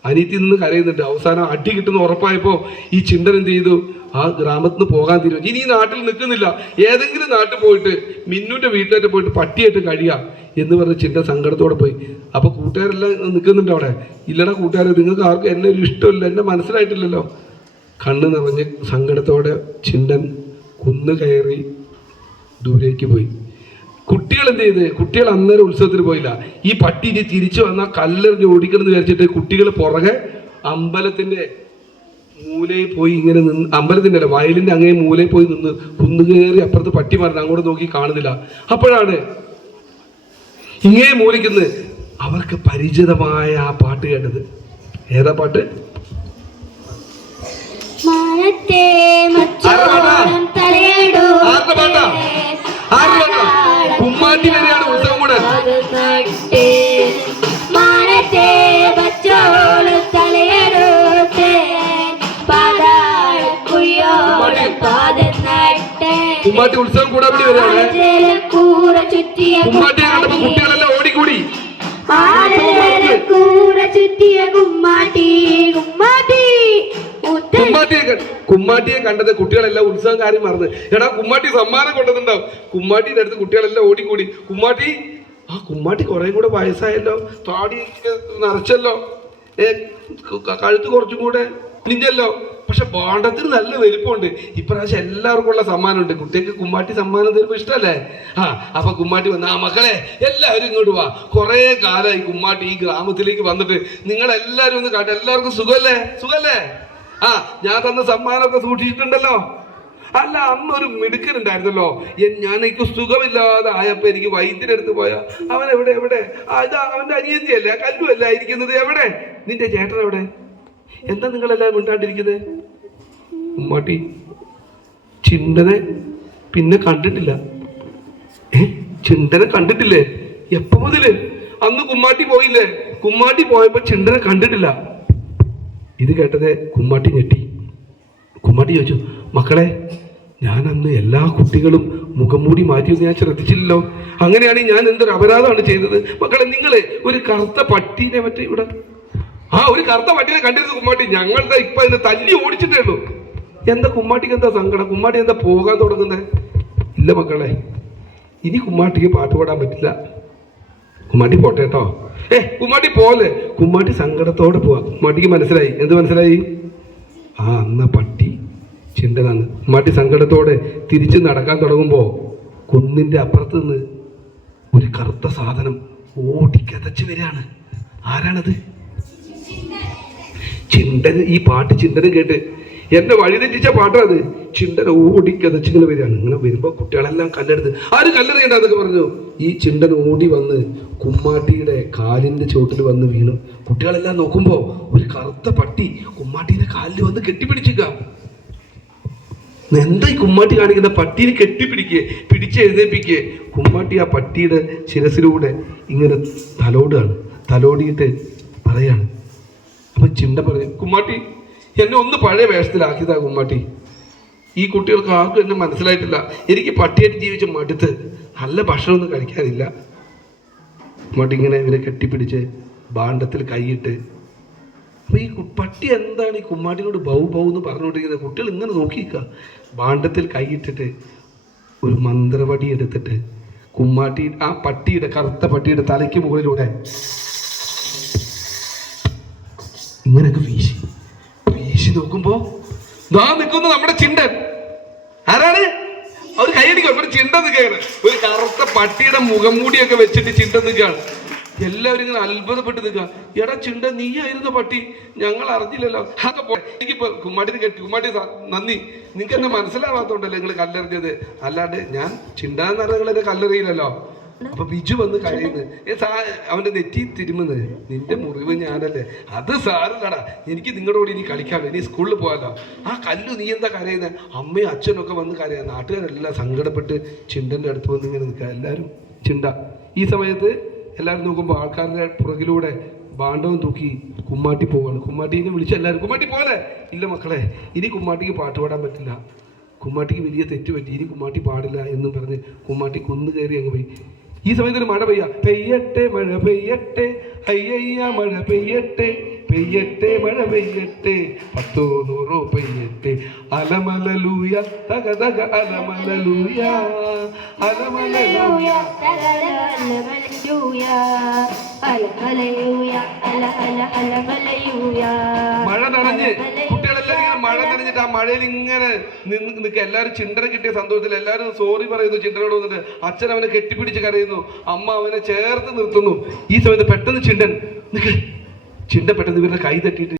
അനിയത്തി നിന്ന് കരയുന്നുണ്ട്. അവസാനം അടി കിട്ടുന്ന ഉറപ്പായപ്പോ ഈ ചിണ്ടൻ എന്ത് ചെയ്തു? ആ ഗ്രാമത്തിൽ നിന്ന് പോകാൻ തീരുമാനിച്ചു. ഇനി ഈ നാട്ടിൽ നിൽക്കുന്നില്ല, ഏതെങ്കിലും നാട്ടിൽ പോയിട്ട് മിന്നുന്റെ വീട്ടിലേക്ക് പോയിട്ട് പട്ടിയായിട്ട് കഴിയാ എന്ന് പറഞ്ഞ് ചിണ്ടൻ സങ്കടത്തോടെ പോയി. അപ്പൊ കൂട്ടുകാരെല്ലാം നിൽക്കുന്നുണ്ട് അവിടെ. ഇല്ലടാ കൂട്ടുകാരെ, നിങ്ങൾക്ക് ആർക്കും എന്നെ ഒരു ഇഷ്ടമില്ല, എന്നെ മനസ്സിലായിട്ടില്ലല്ലോ. കണ്ണ് നിറഞ്ഞ് സങ്കടത്തോടെ ചിണ്ടൻ കുന്ന് കയറി ദൂരേക്ക് പോയി. കുട്ടികൾ എന്ത് ചെയ്ത്? കുട്ടികൾ അന്നേരം ഉത്സവത്തിന് പോയില്ല. ഈ പട്ടി ഇനി തിരിച്ചു വന്നാൽ കല്ലെറിഞ്ഞ് ഓടിക്കണം എന്ന് വിചാരിച്ചിട്ട് കുട്ടികൾ പുറകെ അമ്പലത്തിന്റെ മൂലയിൽ പോയി ഇങ്ങനെ നിന്ന്, അമ്പലത്തിന്റെ അല്ല വയലിന്റെ അങ്ങേ മൂലയിൽ പോയി നിന്ന് കുന്നുകയറി അപ്പുറത്ത് പട്ടി മരണം. അങ്ങോട്ട് നോക്കി കാണുന്നില്ല. അപ്പോഴാണ് ഇങ്ങേ മൂലിക്കുന്നത് അവർക്ക് പരിചിതമായ ആ പാട്ട് കേട്ടത്. ഏതാ പാട്ട്? കുമ്മാട്ടി വരെയാണ് ഉത്സവം കൂടെ. കുമ്മാട്ടി ഉത്സവം കൂടാൻ വേണ്ടി വരികയാണ്. കുമ്മാട്ടിയെ കണ്ടപ്പോ കുട്ടികളെല്ലാം ഓടിക്കൂടി. കുമ്മാട്ടിയെ കണ്ടത് കുട്ടികളെല്ലാം ഉത്സവകാര്യം മറന്ന്. എടാ കുമ്മാട്ടി സമ്മാനം കൊണ്ടുവന്നുണ്ടാവും. കുമ്മാട്ടിയുടെ അടുത്ത് കുട്ടികളെല്ലാം ഓടിക്കൂടി. കുമ്മാട്ടി കുമ്മാട്ടി കുറെ കൂടെ വയസ്സായല്ലോ, താടി നിറച്ചല്ലോ, കഴുത്ത് കുറച്ചും കൂടെ നിഞ്ചല്ലോ, പക്ഷെ ബാണ്ടത്തിന് നല്ല വലിപ്പമുണ്ട്. ഇപ്രാവശ്യം എല്ലാവർക്കും ഉള്ള സമ്മാനമുണ്ട്. കുട്ടികൾക്ക് കുമ്മാട്ടി സമ്മാനം തരുമ്പോൾ ഇഷ്ടമല്ലേ? അപ്പൊ കുമ്മാട്ടി വന്ന് മക്കളെ എല്ലാവരും ഇങ്ങോട്ട് വാ, കുറെ കാലമായി കുമ്മാട്ടി ഈ ഗ്രാമത്തിലേക്ക് വന്നിട്ട്, നിങ്ങളെല്ലാരും ഒന്ന് കാട്ടെ, എല്ലാവർക്കും സുഖല്ലേ? സുഖല്ലേ? ഞാൻ തന്ന സമ്മാനമൊക്കെ സൂക്ഷിച്ചിട്ടുണ്ടല്ലോ. അല്ല അന്നൊരു മിടുക്കനുണ്ടായിരുന്നല്ലോ, ഞാൻ എനിക്ക് സുഖമില്ലാതെ ആയപ്പോ എനിക്ക് വൈദ്യരെടുത്ത് പോയാ അവൻ എവിടെ? ഇതാ അവന്റെ അനിയത്തിയല്ലേ, കല്ലുമല്ല ഇരിക്കുന്നത്. എവിടെ നിന്റെ ചേട്ടൻ? എവിടെ? എന്താ നിങ്ങളെല്ലാം മിണ്ടാണ്ടിരിക്കുന്നത്? ഉമ്മാട്ടി ചിണ്ടനെ പിന്നെ കണ്ടിട്ടില്ല. ചിണ്ടനെ കണ്ടിട്ടില്ലേ? എപ്പോ മുതല്? അന്ന് കുമ്മാട്ടി പോയില്ലേ? കുമ്മാട്ടി പോയപ്പോ ചിണ്ടനെ കണ്ടിട്ടില്ല. ഇത് കേട്ടത് കുമ്മാട്ടി ഞെട്ടി. കുമ്മാട്ടി ചോദിച്ചു, മക്കളെ ഞാൻ അന്ന് എല്ലാ കുട്ടികളും മുഖം മൂടി മാറ്റിയെന്ന് ഞാൻ ശ്രദ്ധിച്ചില്ലല്ലോ. അങ്ങനെയാണെങ്കിൽ ഞാൻ എന്തൊരു അപരാധമാണ് ചെയ്തത്? മക്കളെ നിങ്ങൾ ഒരു കറുത്ത പട്ടീനെ മറ്റേ ഇവിടെ ഒരു കറുത്ത പട്ടീനെ കണ്ടിരുന്നു കുമ്മാട്ടി. ഞങ്ങളുടെ ഇപ്പൊ അതിനെ തല്ലി ഓടിച്ചിട്ടേ ഉള്ളൂ. എന്താ കുമ്മാട്ടിക്ക് എന്താ സങ്കടം? കുമ്മാട്ടി എന്താ പോകാൻ തുടങ്ങുന്നത്? ഇല്ല മക്കളെ, ഇനി കുമ്മാട്ടിക്ക് പാട്ട് പാടാൻ പറ്റില്ല. കുമ്മാട്ടി പോട്ടെ കേട്ടോ. കുമ്മാട്ടി പോലെ. കുമ്മാട്ടി സങ്കടത്തോടെ പോവാ. കുമ്മാട്ടിക്ക് മനസ്സിലായി. എന്ത് മനസ്സിലായി? അന്ന പട്ടി ചിണ്ടനാണ്. കുമ്മാട്ടി സങ്കടത്തോടെ തിരിച്ച് നടക്കാൻ തുടങ്ങുമ്പോ കുന്നിന്റെ അപ്പുറത്ത് നിന്ന് ഒരു കറുത്ത സാധനം ഓടിക്കതച്ച് വരികയാണ്. ആരാണത്? ചിണ്ടന്. ഈ പാട്ട് ചിണ്ടന് കേട്ട് എന്നെ വഴിതെറ്റിച്ച പാട്ടാത്. ചിണ്ടൻ ഓടിക്കതച്ചിങ്ങനെ വരികയാണ്. ഇങ്ങനെ വരുമ്പോ കുട്ടികളെല്ലാം കല്ലെടുത്ത് കല്ലെറിയണ്ടെന്നൊക്കെ പറഞ്ഞു. ഈ ചിണ്ടൻ ഓടി വന്ന് കുമ്മാട്ടിയുടെ കാലിന്റെ ചോട്ടിൽ വന്ന് വീണു. കുട്ടികളെല്ലാം നോക്കുമ്പോ ഒരു കറുത്ത പട്ടി കുമ്മാട്ടിയുടെ കാലിൽ വന്ന് കെട്ടിപ്പിടിച്ചിക്ക. എന്താ ഈ കുമ്മാട്ടി കാണിക്കുന്ന? പട്ടീനെ പിടിച്ചെഴുന്നേപ്പിക്കുക. കുമ്മാട്ടി ആ പട്ടിയുടെ ശിരസിലൂടെ ഇങ്ങനെ തലോടുകയാണ്. തലോടിയിട്ട് പറയാണ്, അപ്പൊ ചിണ്ട പറയും, കുമ്മാട്ടി എന്നെ ഒന്ന് പഴയ വേഷത്തിലാക്കിയതാ കുമ്മാട്ടി. ഈ കുട്ടികൾക്ക് ആർക്കും എന്നെ മനസ്സിലായിട്ടില്ല. എനിക്ക് പട്ടിയായിട്ട് ജീവിച്ച് മടുത്ത് നല്ല ഭക്ഷണമൊന്നും കഴിക്കാനില്ല. കുമ്മാട്ടി ഇങ്ങനെ ഇവരെ കെട്ടിപ്പിടിച്ച് ഭാണ്ഡത്തിൽ കൈയിട്ട്, അപ്പൊ ഈ പട്ടി എന്താണ് ഈ കുമ്മാട്ടിനോട് ബൗ ബൗ എന്ന് പറഞ്ഞുകൊണ്ടിരിക്കുന്നത്? കുട്ടികൾ ഇങ്ങനെ നോക്കിയിരിക്കുക. ഭാണ്ഡത്തിൽ കൈയിട്ടിട്ട് ഒരു മന്ത്രവടി എടുത്തിട്ട് കുമ്മാട്ടി ആ പട്ടിയുടെ, കറുത്ത പട്ടിയുടെ തലയ്ക്ക് മുകളിലൂടെ ഇങ്ങനെയൊക്കെ വീശി വീശി നോക്കുമ്പോ ദാ നിൽക്കുന്നു നമ്മുടെ ചിണ്ടൻ. ആരാണ്? അവർ കൈയടിക്കും. ഒരു ചിണ്ട നിൽക്കുകയാണ്, ഒരു കറുത്ത പട്ടിയുടെ മുഖം മൂടിയൊക്കെ വെച്ചിട്ട് ചിണ്ട നിൽക്കുകയാണ്. എല്ലാവരും ഇങ്ങനെ അത്ഭുതപ്പെട്ട് നിൽക്കുക. എടാ ചിണ്ട, നീ ആയിരുന്നു പട്ടി, ഞങ്ങൾ അറിഞ്ഞില്ലല്ലോ. അതൊക്കെ എനിക്കിപ്പോ കുമ്മാട്ടി കെട്ടി. കുമ്മാട്ടി നന്ദി, നിങ്ങൾക്ക് എന്നെ മനസ്സിലാവാത്തോണ്ടല്ലേ നിങ്ങൾ കല്ലെറിഞ്ഞത്, അല്ലാണ്ട് ഞാൻ ചിണ്ടെന്ന് പറഞ്ഞാൽ എന്നെ കല്ലെറിയില്ലല്ലോ. അപ്പൊ ബിജു വന്ന് കരയുന്നത്, അവന്റെ നെറ്റി തിരുമുന്നത്, നിന്റെ മുറിവ് ഞാനല്ലേ. അത് സാരല്ലടാ, എനിക്ക് നിങ്ങളുടെ കൂടെ ഇനി കളിക്കാമല്ലോ, ഇനി സ്കൂളിൽ പോകാമല്ലോ. ആ കല്ലു നീ എന്താ കരയുന്നത്? അമ്മയും അച്ഛനൊക്കെ വന്ന് കരയാ. നാട്ടുകാരെല്ലാം സങ്കടപ്പെട്ട് ചിണ്ടന്റെ അടുത്ത് വന്ന് ഇങ്ങനെ നിൽക്കുക. എല്ലാവരും ചിണ്ട. ഈ സമയത്ത് എല്ലാവരും നോക്കുമ്പോൾ ആൾക്കാരുടെ പുറകിലൂടെ ഭാണ്ഡവും തൂക്കി കുമ്മാട്ടി പോവാണ്. കുമ്മാട്ടീനെ വിളിച്ച് എല്ലാവരും, കുമ്മാട്ടി പോലെ. ഇല്ല മക്കളെ, ഇനി കുമ്മാട്ടിക്ക് പാട്ട് പാടാൻ പറ്റില്ല, കുമ്മാട്ടിക്ക് വലിയ തെറ്റ് പറ്റി, ഇനി കുമ്മാട്ടി പാടില്ല എന്നും പറഞ്ഞ് കുമ്മാട്ടി കുന്നു കയറി അങ്ങ് പോയി. ഈ സമയത്ത് ഒരു മഴ പെയ്യട്ടെ മഴ പെയ്യട്ടെ, അയ്യയ്യ മഴ പെയ്യട്ടെ, പെയ്യട്ടെ മഴ പെയ്യട്ടെ, 10 100 പെയ്യട്ടെ, അലമലലൂയ തക തക അലമലലൂയ, അലമലലൂയ മഴ നനഞ്ഞ് കുട്ടികളെല്ലാരും ഇങ്ങനെ മഴ നനഞ്ഞിട്ട് ആ മഴയിൽ ഇങ്ങനെ നിൽക്കുക. എല്ലാവരും ചിണ്ടനെ കിട്ടിയ സന്തോഷത്തിൽ എല്ലാവരും സോറി പറയുന്നു ചിണ്ടനോട് വന്നിട്ട്. അച്ഛൻ അവനെ കെട്ടിപ്പിടിച്ച് കരയുന്നു, അമ്മ അവനെ ചേർത്ത് നിർത്തുന്നു. ഈ സമയത്ത് പെട്ടെന്ന് ചിണ്ടൻ ചിണ്ട പെട്ടെന്ന് ഇവരുടെ കൈ തട്ടിയിട്ട്